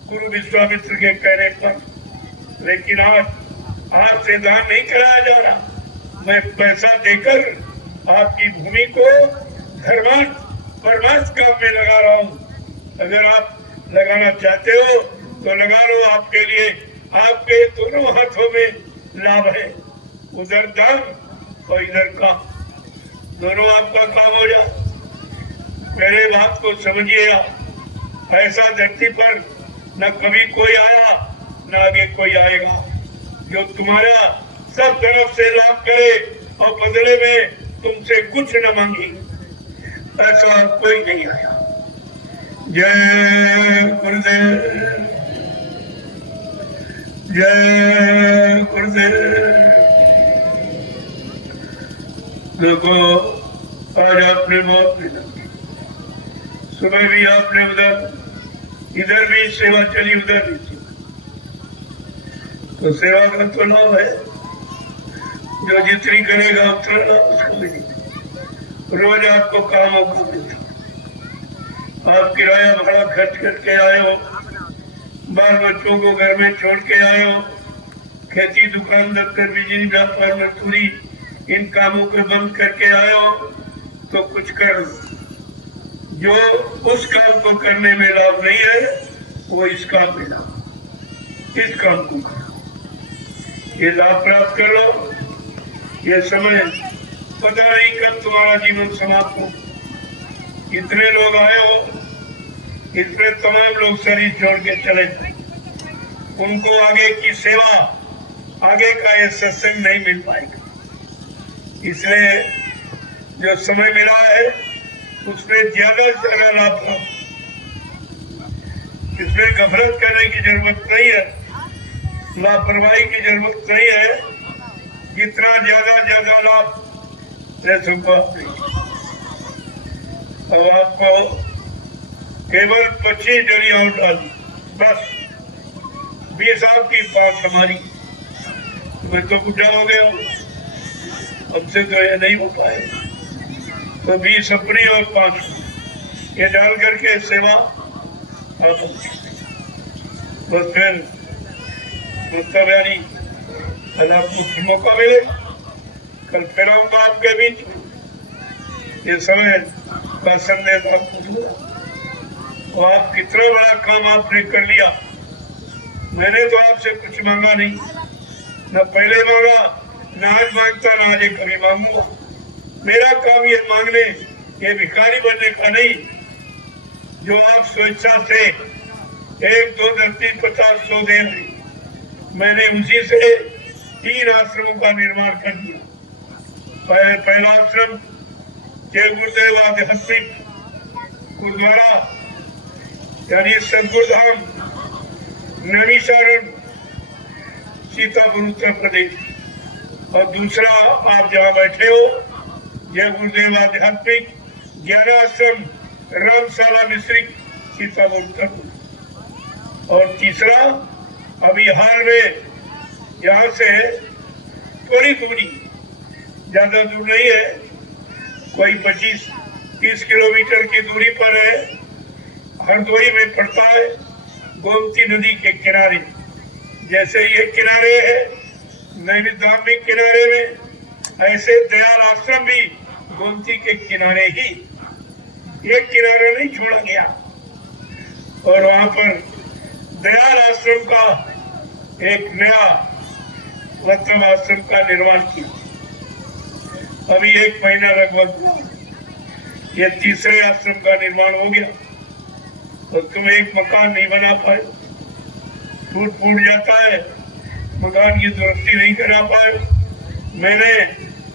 गुरु विश्वामित्र के कहने पर, लेकिन आज से दान नहीं कराया जा रहा। मैं पैसा देकर आपकी भूमि को धर्मार्थ परमार्थ काम में लगा रहा हूँ। अगर आप लगाना चाहते हो तो लगा लो, आपके लिए आपके दोनों हाथों में लाभ है। उधर दान और इधर काम, दोनों आपका काम हो जाए। मेरे बात को समझिए आप, ऐसा धरती पर न कभी कोई आया न आगे कोई आएगा जो तुम्हारा सब तरफ से लाभ करे और बदले में तुमसे कुछ न मांगे। ऐसा कोई नहीं आया। जय गुरुदेव, जय गुरुदेव। देखो आज आपने मौत मिला, सुबह भी आपने उधर, इधर भी सेवा चली, उधर भी थी, तो सेवा का तो लाभ है। जो जितनी करेगा उतना लाभ उसको मिलेगा। रोज आपको काम मौका मिलता, आप किराया भाड़ा खर्च करके आए हो, बाल बच्चों को घर में छोड़ के आए हो, खेती दुकान दफ्तर बिजली व्यापार मजदूरी इन कामों को बंद करके आए हो, तो कुछ कर। जो उस काम को करने में लाभ नहीं है वो इस काम में लाभ, इस काम को करो, ये लाभ प्राप्त कर लो। ये समय पता नहीं कब तुम्हारा जीवन समाप्त हो। इतने लोग आए हो, इसमें तमाम लोग शरीर छोड़ के चले जाए, उनको आगे की सेवा, आगे का ये सत्संग नहीं मिल पाएगा। इसलिए जो समय मिला है उसमें ज्यादा से ज्यादा लाभ लो। इसमें गफलत करने की जरूरत नहीं है, लापरवाही की जरूरत नहीं है। जितना ज्यादा लाभ ले सको। अब आपको केवल 25 जरी और डाली, बस 20 आपकी 5 हमारी। मैं तो बुढ़ा हो गया, हमसे तो ये नहीं हो पाएगा, तो 20 अपनी और 5 ये डाल करके सेवा। बस फिर मतलब यानी कल आपको मौका मिलेगा, कल फिर आऊंगा आपके बीच। ये समय का संदेश आपको दूंगा। और आप कितना बड़ा काम आपने कर लिया। मैंने तो आपसे कुछ मांगा नहीं, न पहले मांगा, न आज मांगता, न आगे कभी मांगूंगा। मेरा काम ये मांगने, ये भिखारी बनने का नहीं। जो आप स्वेच्छा से 1, 2, 10, 50, 100 दे रहे, मैंने उसी से 3 आश्रमों का निर्माण कर दिया। पहला आश्रम जय गुरुदेव आध्यात्मिक गुरुद्वारा यानी सदगुरुधाम नैमिषारण्य सीतापुर उत्तर प्रदेश, और दूसरा आप जहाँ बैठे हो जय गुरुदेव आध्यात्मिक ज्ञानाश्रम रामशाला मिश्रिक सीतापुर उत्तर प्रदेश, और तीसरा अभी हाल में यहाँ से थोड़ी दूरी, ज्यादा दूर नहीं है, कोई 25-30 किलोमीटर की दूरी पर है, हरदोई में पड़ता है, गोमती नदी के किनारे। जैसे ये किनारे है नैनीताल में किनारे में, ऐसे दयाल आश्रम भी गोमती के किनारे ही, ये किनारा नहीं छोड़ा गया। और वहां पर दयाल आश्रम का एक नया मतलब आश्रम का निर्माण किया। अभी 1 महीना लगभग ये तीसरे आश्रम का निर्माण हो गया। तो तुम एक मकान नहीं बना पाए, टूट जाता है, मकान की दुरुस्ती नहीं करा पाए। मैंने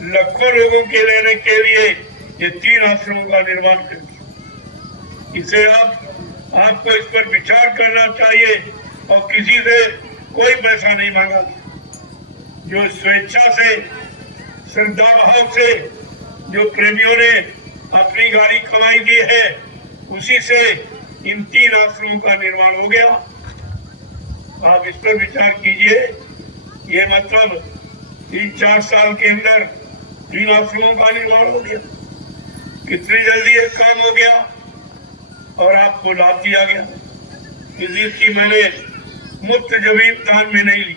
लाखों लोगों के लेने के लिए ये 3 आश्रमों का निर्माण कर दिया। इसे आपको इस पर विचार करना चाहिए और किसी से कोई पैसा नहीं मांगा। जो स्वेच्छा से, श्रद्धा भाव से, जो प्रेमियों ने अपनी गाड़ी कमाई दी है, उसी से इन 3 आश्रमों का निर्माण हो गया। आप इस पर विचार कीजिए। ये मतलब 3-4 साल के अंदर 3 आश्रमों का निर्माण हो गया। कितनी जल्दी ये काम हो गया और आपको लाभ दिया गया। इसकी मैंने मुफ्त जमीन दान में नहीं ली।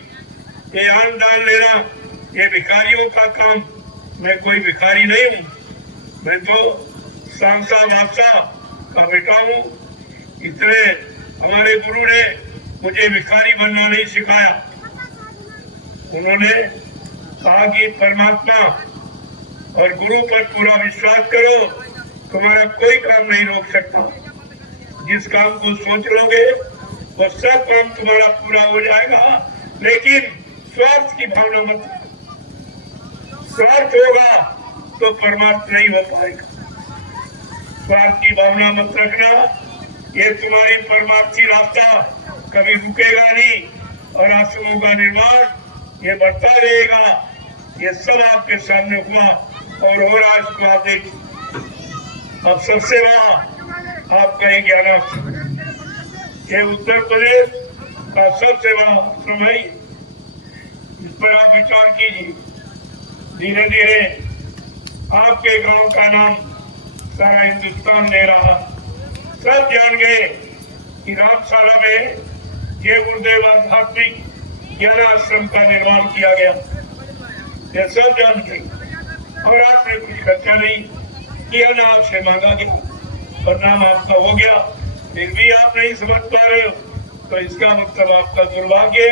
ये आन दान लेना ये भिखारियों का काम। मैं कोई भिखारी नहीं हूँ, मैं तो सांसा बादशाह का बेटा हूँ। इसलिए हमारे गुरु ने मुझे भिखारी बनना नहीं सिखाया। उन्होंने कहा कि परमात्मा और गुरु पर पूरा विश्वास करो, तुम्हारा कोई काम नहीं रोक सकता। जिस काम को सोच लोगे वो सब काम तुम्हारा पूरा हो जाएगा, लेकिन स्वार्थ की भावना मत। स्वार्थ होगा तो परमात्मा नहीं हो पाएगा। स्वार्थ की भावना मत रखना। ये तुम्हारी परमार्थी रास्ता कभी रुकेगा नहीं, और आश्रमों का निर्माण ये बढ़ता रहेगा। ये सब आपके सामने हुआ और हो रहा है, इसको आप देखिए। अब सबसे बड़ा आपका ये ज्ञानाश्रम, ये उत्तर प्रदेश का सबसे बड़ा आश्रम है। इस पर आप विचार कीजिए। धीरे धीरे आपके गांव का नाम सारा हिंदुस्तान ले रहा। सब जान गए कि रामशाला में ये गुरुदेव आध्यात्मिक ज्ञानाश्रम का निर्माण किया गया। ये सब जान गए और आपने कुछ खर्चा नहीं किया, ना आपसे मांगा गया और नाम आपका हो गया। फिर भी आप नहीं समझ पा रहे हो, तो इसका मतलब आपका दुर्भाग्य,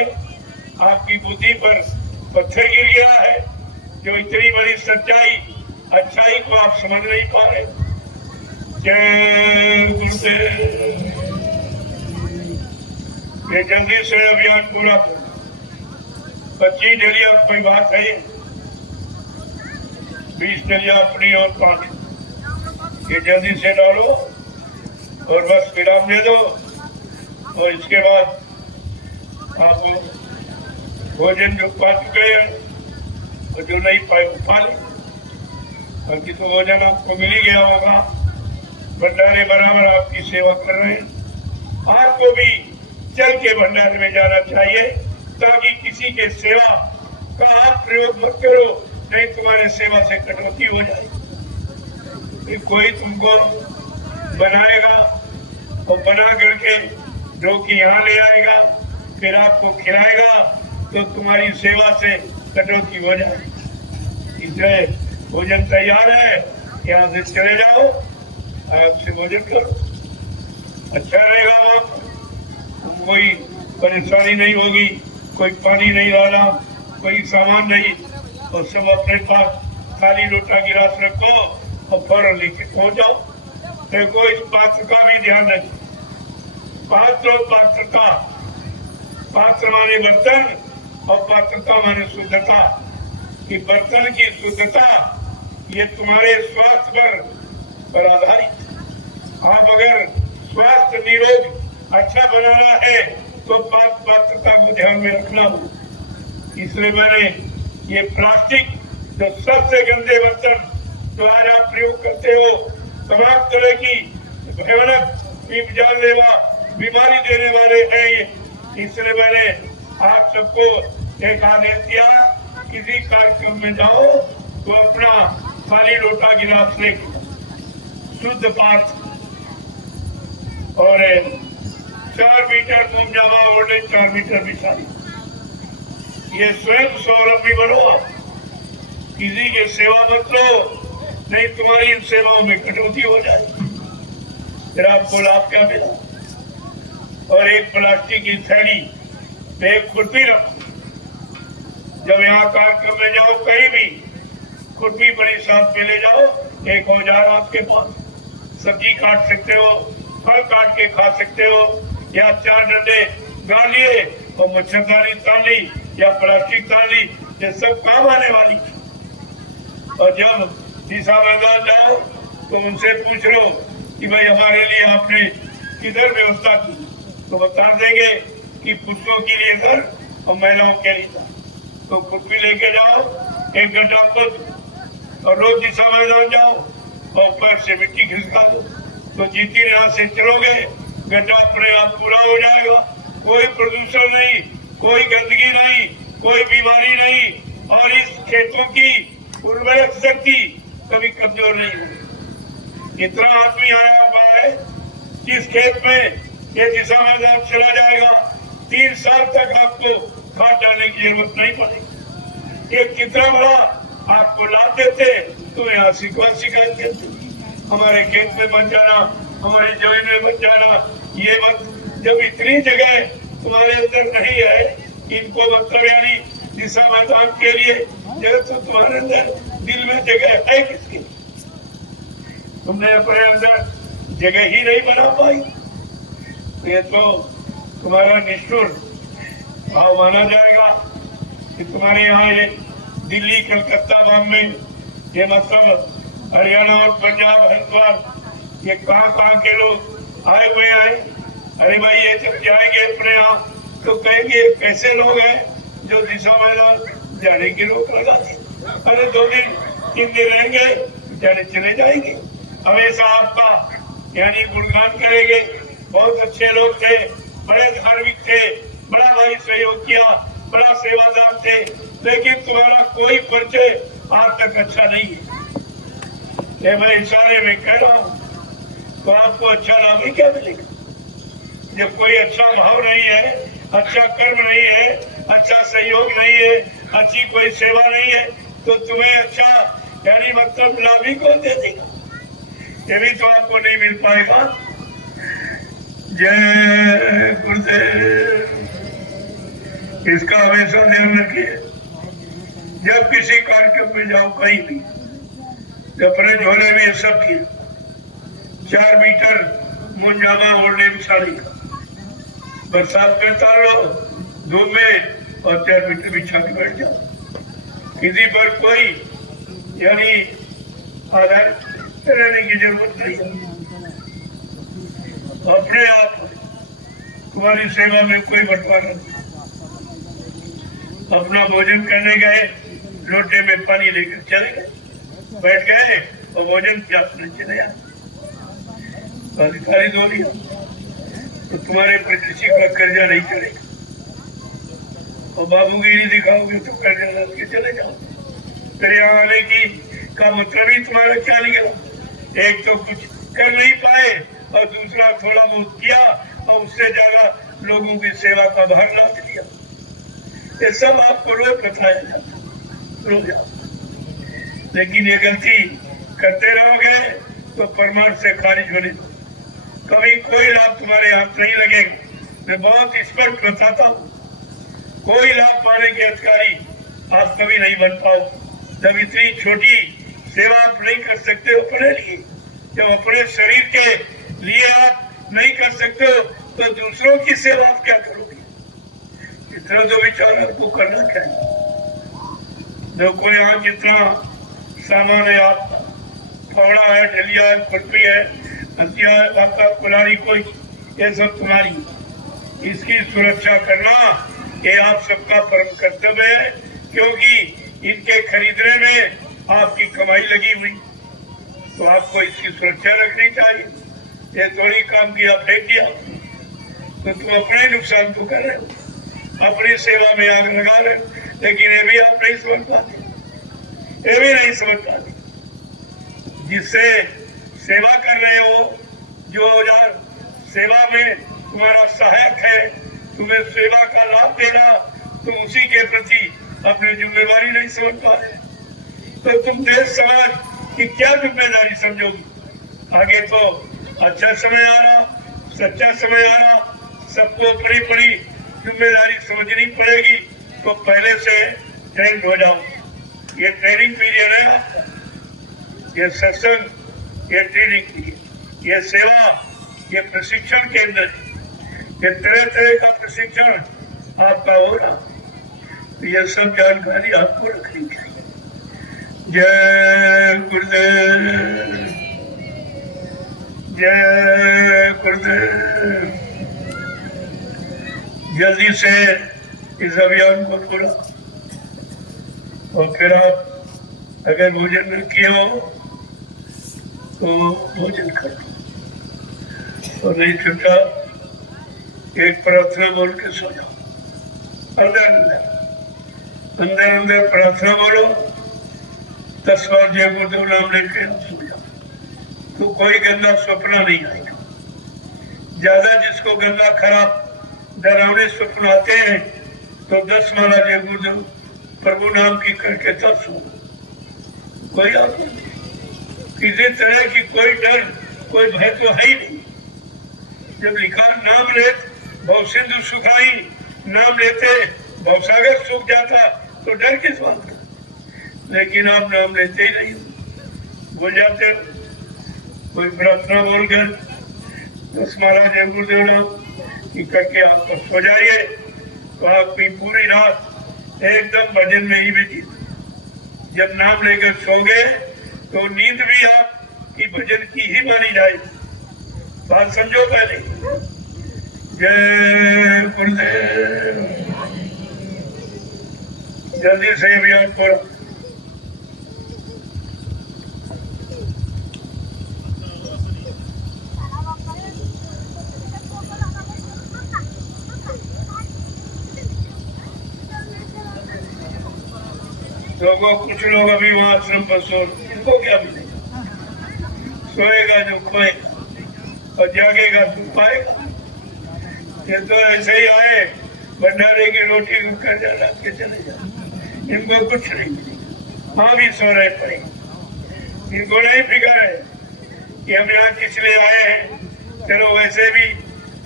आपकी बुद्धि पर पत्थर गिर गया है। जो इतनी बड़ी सच्चाई, अच्छाई को आप समझ नहीं पा रहे। जय गुरुदेव। ये जल्दी से अभियान पूरा करो। 25 डलिया कोई बात है, 20 डलिया अपनी और 5 ये जल्दी से डालो और बस विराम दे दो। और इसके बाद आप भोजन जो पा चुके हैं और जो नहीं पाए वो पा ले। बाकी तो भोजन आपको मिल ही गया होगा। भंडारे बराबर आपकी सेवा कर रहे हैं। आपको भी चल के भंडारे में जाना चाहिए, ताकि किसी के सेवा का आप प्रयोग मत करो, नहीं तुम्हारे सेवा से कटौती हो जाए। फिर कोई तुमको बनाएगा और बना करके जो कि यहाँ ले आएगा, फिर आपको खिलाएगा, तो तुम्हारी सेवा से कटौती हो जाए। इसलिए भोजन तैयार है, यहाँ से चले जाओ, आपसे भोजन करो, अच्छा रहेगा। वहाँ कोई परेशानी नहीं होगी, कोई पानी नहीं डाला, कोई सामान नहीं, और सब अपने पास थाली लोटा गिलास रखो और फौरन लेके पहुंच जाओ। देखो इस पात्र का भी ध्यान रखो, पात्र और पात्रता, पात्र माने बर्तन और पात्रता माने शुद्धता। कि बर्तन की शुद्धता ये तुम्हारे स्वास्थ्य पर आधारित। आप अगर स्वास्थ्य निरोग अच्छा बनाना है तो पात्रता को ध्यान में रखना हो। इसलिए मैंने ये प्लास्टिक जो सबसे गंदे बर्तन जो आज आप प्रयोग करते हो, तमाम तरह की भयानक जानलेवा बीमारी देने वाले हैं ये। इसलिए मैंने आप सबको एक आदेश दिया, किसी कार्यक्रम में जाओ तो अपना थाली लोटा गिलास ले, शुद्ध पात्र और 4 मीटर मोम जामा ओढ़े, 4 मीटर बिछाई। ये स्वयं स्वावलंबी बनो, आप किसी के सेवा मत लो, नहीं तुम्हारी इन सेवाओं में कटौती हो जाए, फिर आपको लाभ क्या मिला। और एक प्लास्टिक की थैली, एक खुरपी रखो। जब यहाँ कार्यक्रम में जाओ कहीं भी, खुरपी बड़ी साथ में ले जाओ। एक औजार आपके पास, सब्जी काट सकते हो, फल काट के खा सकते हो, या 4 डंडे गाड़ लिए और मच्छरदानी तान ली या प्लास्टिक तान ली, ये सब काम आने वाली। और जब दिशा मैदान जाओ तो उनसे पूछ लो कि भाई हमारे लिए आपने किधर व्यवस्था की, तो बता देंगे कि पुरुषों के लिए घर और महिलाओं के लिए। तो खुद भी लेके जाओ, 1 घंटा खुद, और रोज दिशा मैदान जाओ और पैर से मिट्टी खिसका दो। तो जितनी यहाँ से चलोगे गड्ढा अपने आप पूरा हो जाएगा। कोई प्रदूषण नहीं, कोई गंदगी नहीं, कोई बीमारी नहीं, और इस खेतों की उर्वरक शक्ति कभी कमजोर नहीं होगी। इतना आदमी आया हुआ है जिस खेत में ये दिशा मैदान चला जाएगा, 3 साल तक आपको खाद डालने की जरूरत नहीं पड़ेगी। ये कितना बड़ा आपको लाभ देते, तो यहाँ शिकायत देते, हमारे खेत में बच जाना, हमारी जमीन में बच जाना, ये मत। जब इतनी जगह तुम्हारे अंदर नहीं है, इनको मतलब यानी दिशा मैदान के लिए जगह, तो तुम्हारे अंदर दिल में जगह है किसकी? तुमने अपने अंदर जगह ही नहीं बना पाई। ये तो तुम्हारा निष्ठुर भाव माना जाएगा कि तुम्हारे यहाँ ये दिल्ली, कलकत्ता, बॉम्बे, ये मतलब हरियाणा और पंजाब, हरिद्वार, ये कहाँ के लोग आए हुए हैं। अरे भाई ये जब जाएंगे अपने यहाँ तो कहेंगे कैसे लोग हैं जो दिशा मैदान जाने की रोक लगा दी। अरे 2 दिन 3 दिन रहेंगे, जाने चले जाएंगे। हमेशा आपका यानी गुणगान करेंगे, बहुत अच्छे लोग थे, बड़े धार्मिक थे, बड़ा भाई सहयोग किया, बड़ा सेवादार थे, लेकिन तुम्हारा कोई परिचय आज तक अच्छा नहीं है। ये मैं इशारे में कह रहा हूँ, तो आपको अच्छा लाभ ही क्या मिलेगा जब कोई अच्छा भाव नहीं है, अच्छा कर्म नहीं है, अच्छा सहयोग नहीं है, अच्छी कोई सेवा नहीं है, तो तुम्हें अच्छा यानी मतलब लाभ ही कौन दे देगा? ये भी तो आपको नहीं मिल पाएगा। जय गुरुदेव। इसका हमेशा ध्यान रखिए। जब किसी कार्यक्रम में जाओ कहीं भी, अपने झोले में सब किया, 4 मीटर मुंजामा ओढ़ने में साड़ी का, बरसात में तार लो, धूप में, और 4 मीटर बिछा के बैठ जाओ। किसी पर कोई यानी आधार रहने की जरूरत नहीं है। अपने आप तुम्हारी सेवा में कोई बंटवारा नहीं। अपना भोजन करने गए, लोटे में पानी लेकर चले गए, बैठ गए और भोजन अपने चले आए, अधिकारी धो लिया, तो तुम्हारे पर किसी का कर्जा नहीं चलेगा। और बाबूगिरी दिखाओगे तो कर्जा लाद के चले जाओ। फिर यहाँ आने की का मतलब ही तुम्हारा क्या निकला? एक तो कुछ कर नहीं पाए और दूसरा थोड़ा बहुत किया और उससे ज्यादा लोगों की सेवा का भार लाद दिया। ये सब आपको रोज बताया जाता, रोज। लेकिन ये गलती करते रहोगे तो परमार्थ से खारिज होने, कभी कोई लाभ तुम्हारे हाथ नहीं लगेगा। मैं बहुत स्पष्ट बताता हूँ, कोई लाभ पाने के अधिकारी आप कभी नहीं बन पाओ। जब इतनी छोटी सेवा आप नहीं कर सकते हो अपने लिए, जब अपने शरीर के लिए आप नहीं कर सकते हो तो दूसरों की सेवा आप क्या करोगे? इतना तो विचार आपको करना चाहिए। देखो यहाँ कितना सामान है, आपका फावड़ा है, ढलिया है, खुरपी है, हथियार, आपका कुल्हाड़ी, कोई, ये सब तुम्हारी। इसकी सुरक्षा करना ये आप सबका परम कर्तव्य है, क्योंकि इनके खरीदने में आपकी कमाई लगी हुई, तो आपको इसकी सुरक्षा रखनी चाहिए। ये थोड़ी काम की आप फेंक दिया तो तुम अपना ही नुकसान तो कर रहे हो, अपनी सेवा में आग लगा रहे हो। लेकिन ये भी आप नहीं समझ पाते, ये भी नहीं समझ पाते। जिससे सेवा कर रहे हो, जो औजार सेवा में तुम्हारा सहायक है, तुम्हें सेवा का लाभ देना, तुम उसी के प्रति अपनी जिम्मेदारी नहीं समझ पा रहे, तो तुम देश समाज की क्या जिम्मेदारी समझोगी? आगे तो अच्छा समय आ रहा, सच्चा समय आ रहा, सबको अपनी अपनी जिम्मेदारी समझनी पड़ेगी। तो पहले से ट्रेंड हो जाओ। ये ट्रेनिंग पीरियड है आपका, ये सत्संग, ये ट्रेनिंग पीरियड, ये सेवा, ये प्रशिक्षण केंद्र, ये तरह तरह का प्रशिक्षण आपका हो रहा, तो ये सब जानकारी आपको रखनी चाहिए। जय गुरुदेव, जय गुरुदेव। जल्दी से इस अभियान को पूरा, और फिर आप अगर भोजन न किए हो तो भोजन कर लो, और नहीं छुटा एक प्रार्थना बोल के सो जाओ। अंदर अंदर अंदर अंदर प्रार्थना बोलो, 10 बार जय गुरुदेव नाम लेके सो जाओ, तो कोई गंदा सपना नहीं आएगा। ज्यादा जिसको गंदा खराब डरावने स्वप्न आते हैं तो 10 माला जय गुरुदेव प्रभु नाम की करके तब सो। कोई किसी तरह की कोई डर, कोई भय तो है ही नहीं। जब लिखा नाम लेते भव सिंधु सुखाई, नाम लेते भवसागर सूख जाता, तो डर किस बात का? लेकिन आप नाम लेते ही नहीं, भूल जाते हो। कोई प्रार्थना बोलकर 10 माला जय गुरुदेव नाम की करके आप सो जाइए, तो आपकी पूरी रात एकदम भजन में ही बीती। जब नाम लेकर सोगे तो नींद भी आपकी भजन की ही मानी जाएगी। बात समझो पहले। जय गुरुदेव। जल्दी से अभियान करो। लोगों कुछ लोग अभी वहां आश्रम पर सो, इनको क्या मिलेगा? सोएगा जो खोएगा, और जागेगा तो पाएगा। ये तो ऐसे ही आए, भंडारे की रोटी कर जा रात के चले जा, इनको कुछ नहीं मिलेगा। हाँ भी सो रहे पड़ेगा, इनको नहीं फिक्र है कि हम यहाँ किस लिए आए हैं। चलो वैसे भी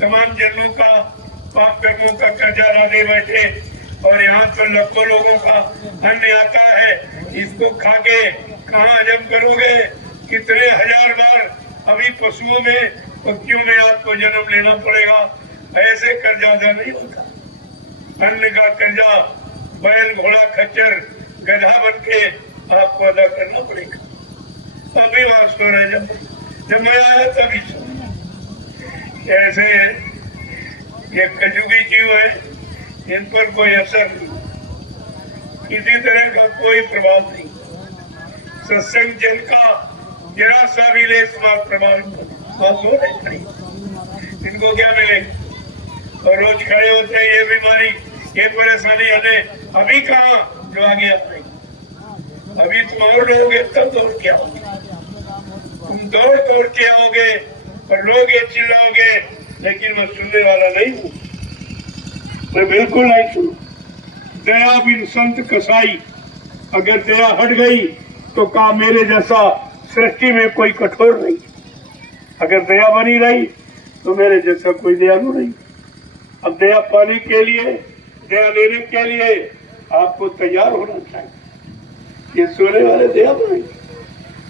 तमाम जन्मों का पाप कर्मों का कर्जा लादे बैठे, और यहाँ तो लाखों लोगों का अन्न आता है, इसको खा के कहाँ हजम करोगे? कितने हजार बार अभी पशुओं में, पक्षियों में आपको जन्म लेना पड़ेगा। ऐसे कर्जा अदा नहीं होता। अन्न का कर्जा बैल, घोड़ा, खच्चर, गधा बन के आपको अदा करना पड़ेगा। अभी वहां सो रहे, जब मैं आया तभी सो। ऐसे ये कलयुगी जीव है, इन पर कोई असर नहीं, किसी तरह का कोई प्रभाव नहीं। सत्संग जन का जरा सा भी ले प्रभाव नहीं, इनको क्या मिलेगा? और रोज खड़े होते हैं, ये बीमारी, ये परेशानी हमें अभी कहाँ जो आगे अपने। अभी तुम और लोगे तब दौड़ के आओगे, तुम दौड़ दौड़ के आओगे और लोग ये चिल्लाओगे, लेकिन मैं सुनने वाला नहीं हूँ, मैं बिल्कुल नहीं सुनू। दया बिन संत कसाई, अगर दया हट गई तो कहा मेरे जैसा सृष्टि में कोई कठोर नहीं। अगर दया बनी रही तो मेरे जैसा कोई दयालु नहीं। अब दया पाने के लिए, दया लेने के लिए आपको तैयार होना चाहिए। ये सोने वाले दे भाई,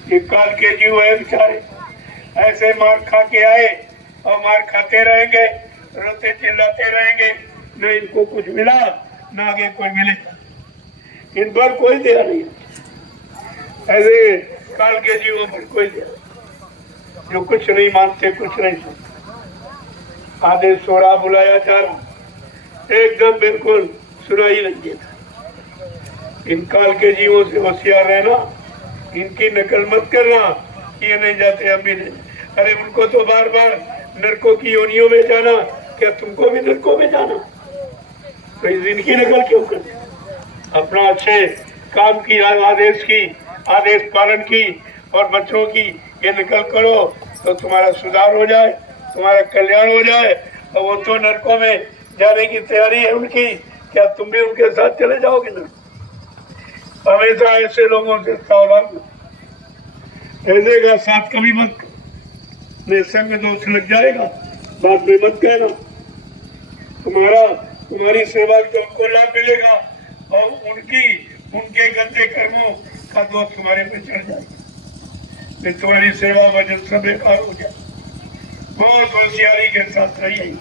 ये काल के जीव है बेचारे, ऐसे मार खा के आए और मार खाते रहेंगे, रोते चिल्लाते रहेंगे, न इनको कुछ मिला न आगे कोई मिलेगा, इन पर कोई दया नहीं। ऐसे काल के जीवों पर कोई दया, जो कुछ नहीं मानते, कुछ नहीं सुनते। आदेश सोरा बुलाया जा रहा, एकदम बिल्कुल सुनाई नहीं देता। इन काल के जीवों से होशियार रहना, इनकी नकल मत करना, ये नहीं जाते हम भी नहीं। अरे उनको तो बार बार नरकों की योनियों में जाना, क्या तुमको भी नरकों में जाना? तो इनकी नकल क्यों करते? अपना अच्छे काम की, आदेश पालन की और बच्चों की ये नकल करो तो तुम्हारा सुधार हो जाए, तुम्हारा कल्याण हो जाए। और वो तो नरकों में जाने की तैयारी है उनकी, क्या तुम भी उनके साथ चले जाओगे ना? हमेशा ऐसे लोगों से सावधान, ऐसे का साथ कभी मत, संग दोष लग जाएगा, बाद में मत कहना। तुम्हारी सेवा का उनको लाभ मिलेगा और उनके गंदे कर्मों का दोष तुम्हारे पे चढ़ जाएगा, फिर तुम्हारी सेवा वजन सब बेकार हो जाए। बहुत होशियारी के साथ रहिए।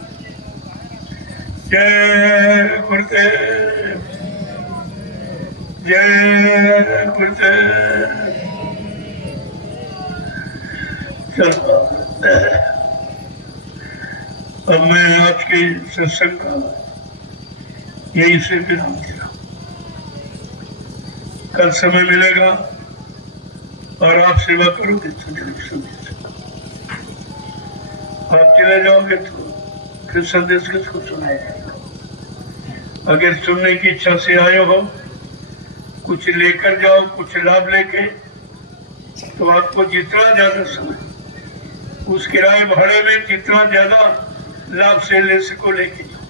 जय गुरुदेव, जय गुरुदेव। चलो अब मैं आज के सत्संग का यही से विराम दे रहा हूं। कल समय मिलेगा और आप सेवा करोगे तो जरूर संदेश, आप चले जाओगे तो फिर संदेश किसको सुनाया जाएगा। अगर सुनने की इच्छा से आए हो, कुछ लेकर जाओ, कुछ लाभ लेके, तो आपको जितना ज्यादा समय उस किराए भाड़े में जितना ज्यादा लाभ से ले सको लेके जाओ।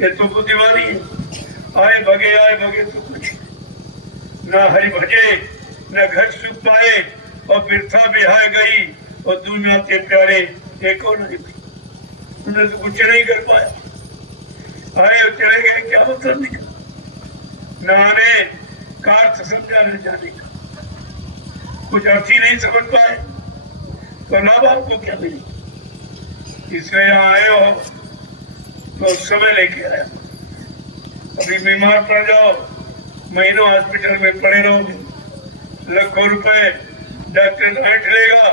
ये तो बुद्धिमानी है। आए भगे तो कुछ न हरि भजे न घर सुख पाए और बिरथा बिहाय गई और दुनिया के प्यारे एक और नहीं, उन्होंने तो कुछ नहीं कर पाया। आए और चले गए, क्या मतलब निकला? न आने का अर्थ समझा न जाने का, कुछ अर्थ ही नहीं समझ पाए तो लाभ आपको क्या मिलेगा? इसलिए यहाँ आए हो तो समय लेके आए। अभी बीमार पड़ जाओ, महीनों हॉस्पिटल में पड़े रहोगे, लाखों रुपए डॉक्टर ऐंठ लेगा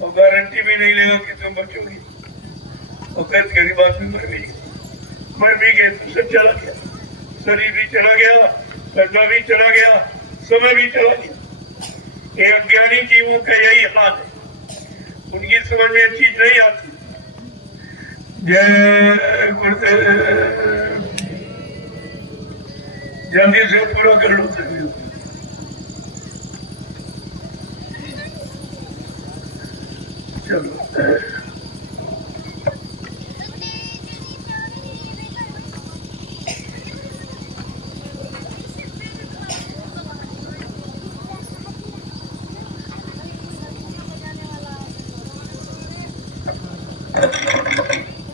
और गारंटी भी नहीं लेगा कि तुम बचोगी। और कई बात में मर भी गए तो सब चला गया, शरीर भी चला गया, पैसा भी चला गया, समय भी चला गया। ये अज्ञानी जीवों का यही हाल है, उनकी समझ में चीज नहीं आती। जय गुरुदेव। जल्दी से पूरा कर लो।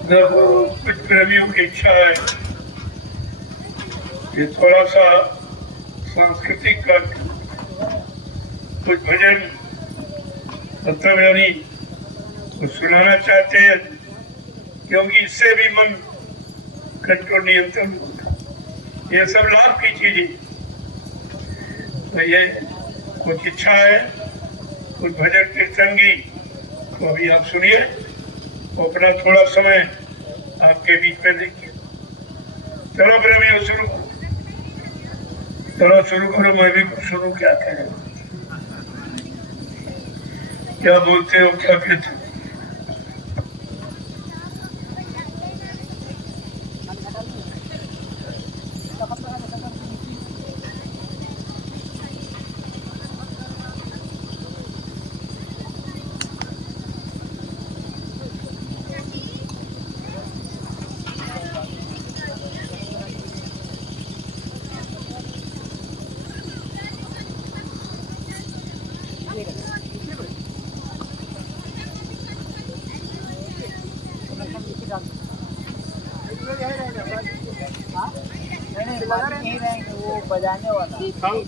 चलो कुछ प्रेमियों की इच्छा है कि थोड़ा सा सांस्कृतिक का कुछ भजन मतलब यानी कुछ सुनाना चाहते हैं, क्योंकि इससे भी मन कंट्रोल नियंत्रण होता। ये सब लाभ की चीजें, तो ये कुछ इच्छा है, कुछ भजन कीर्तन की, तो अभी आप सुनिए, अपना थोड़ा समय आपके बीच में देखिए। चलो प्रेमियों शुरू करो, चलो शुरू करो, मैं भी कुछ सुनूं क्या कह रहे हो, क्या बोलते हो, क्या कहते हो। नहीं लगा रहे हैं वो बजाने वाला खाओ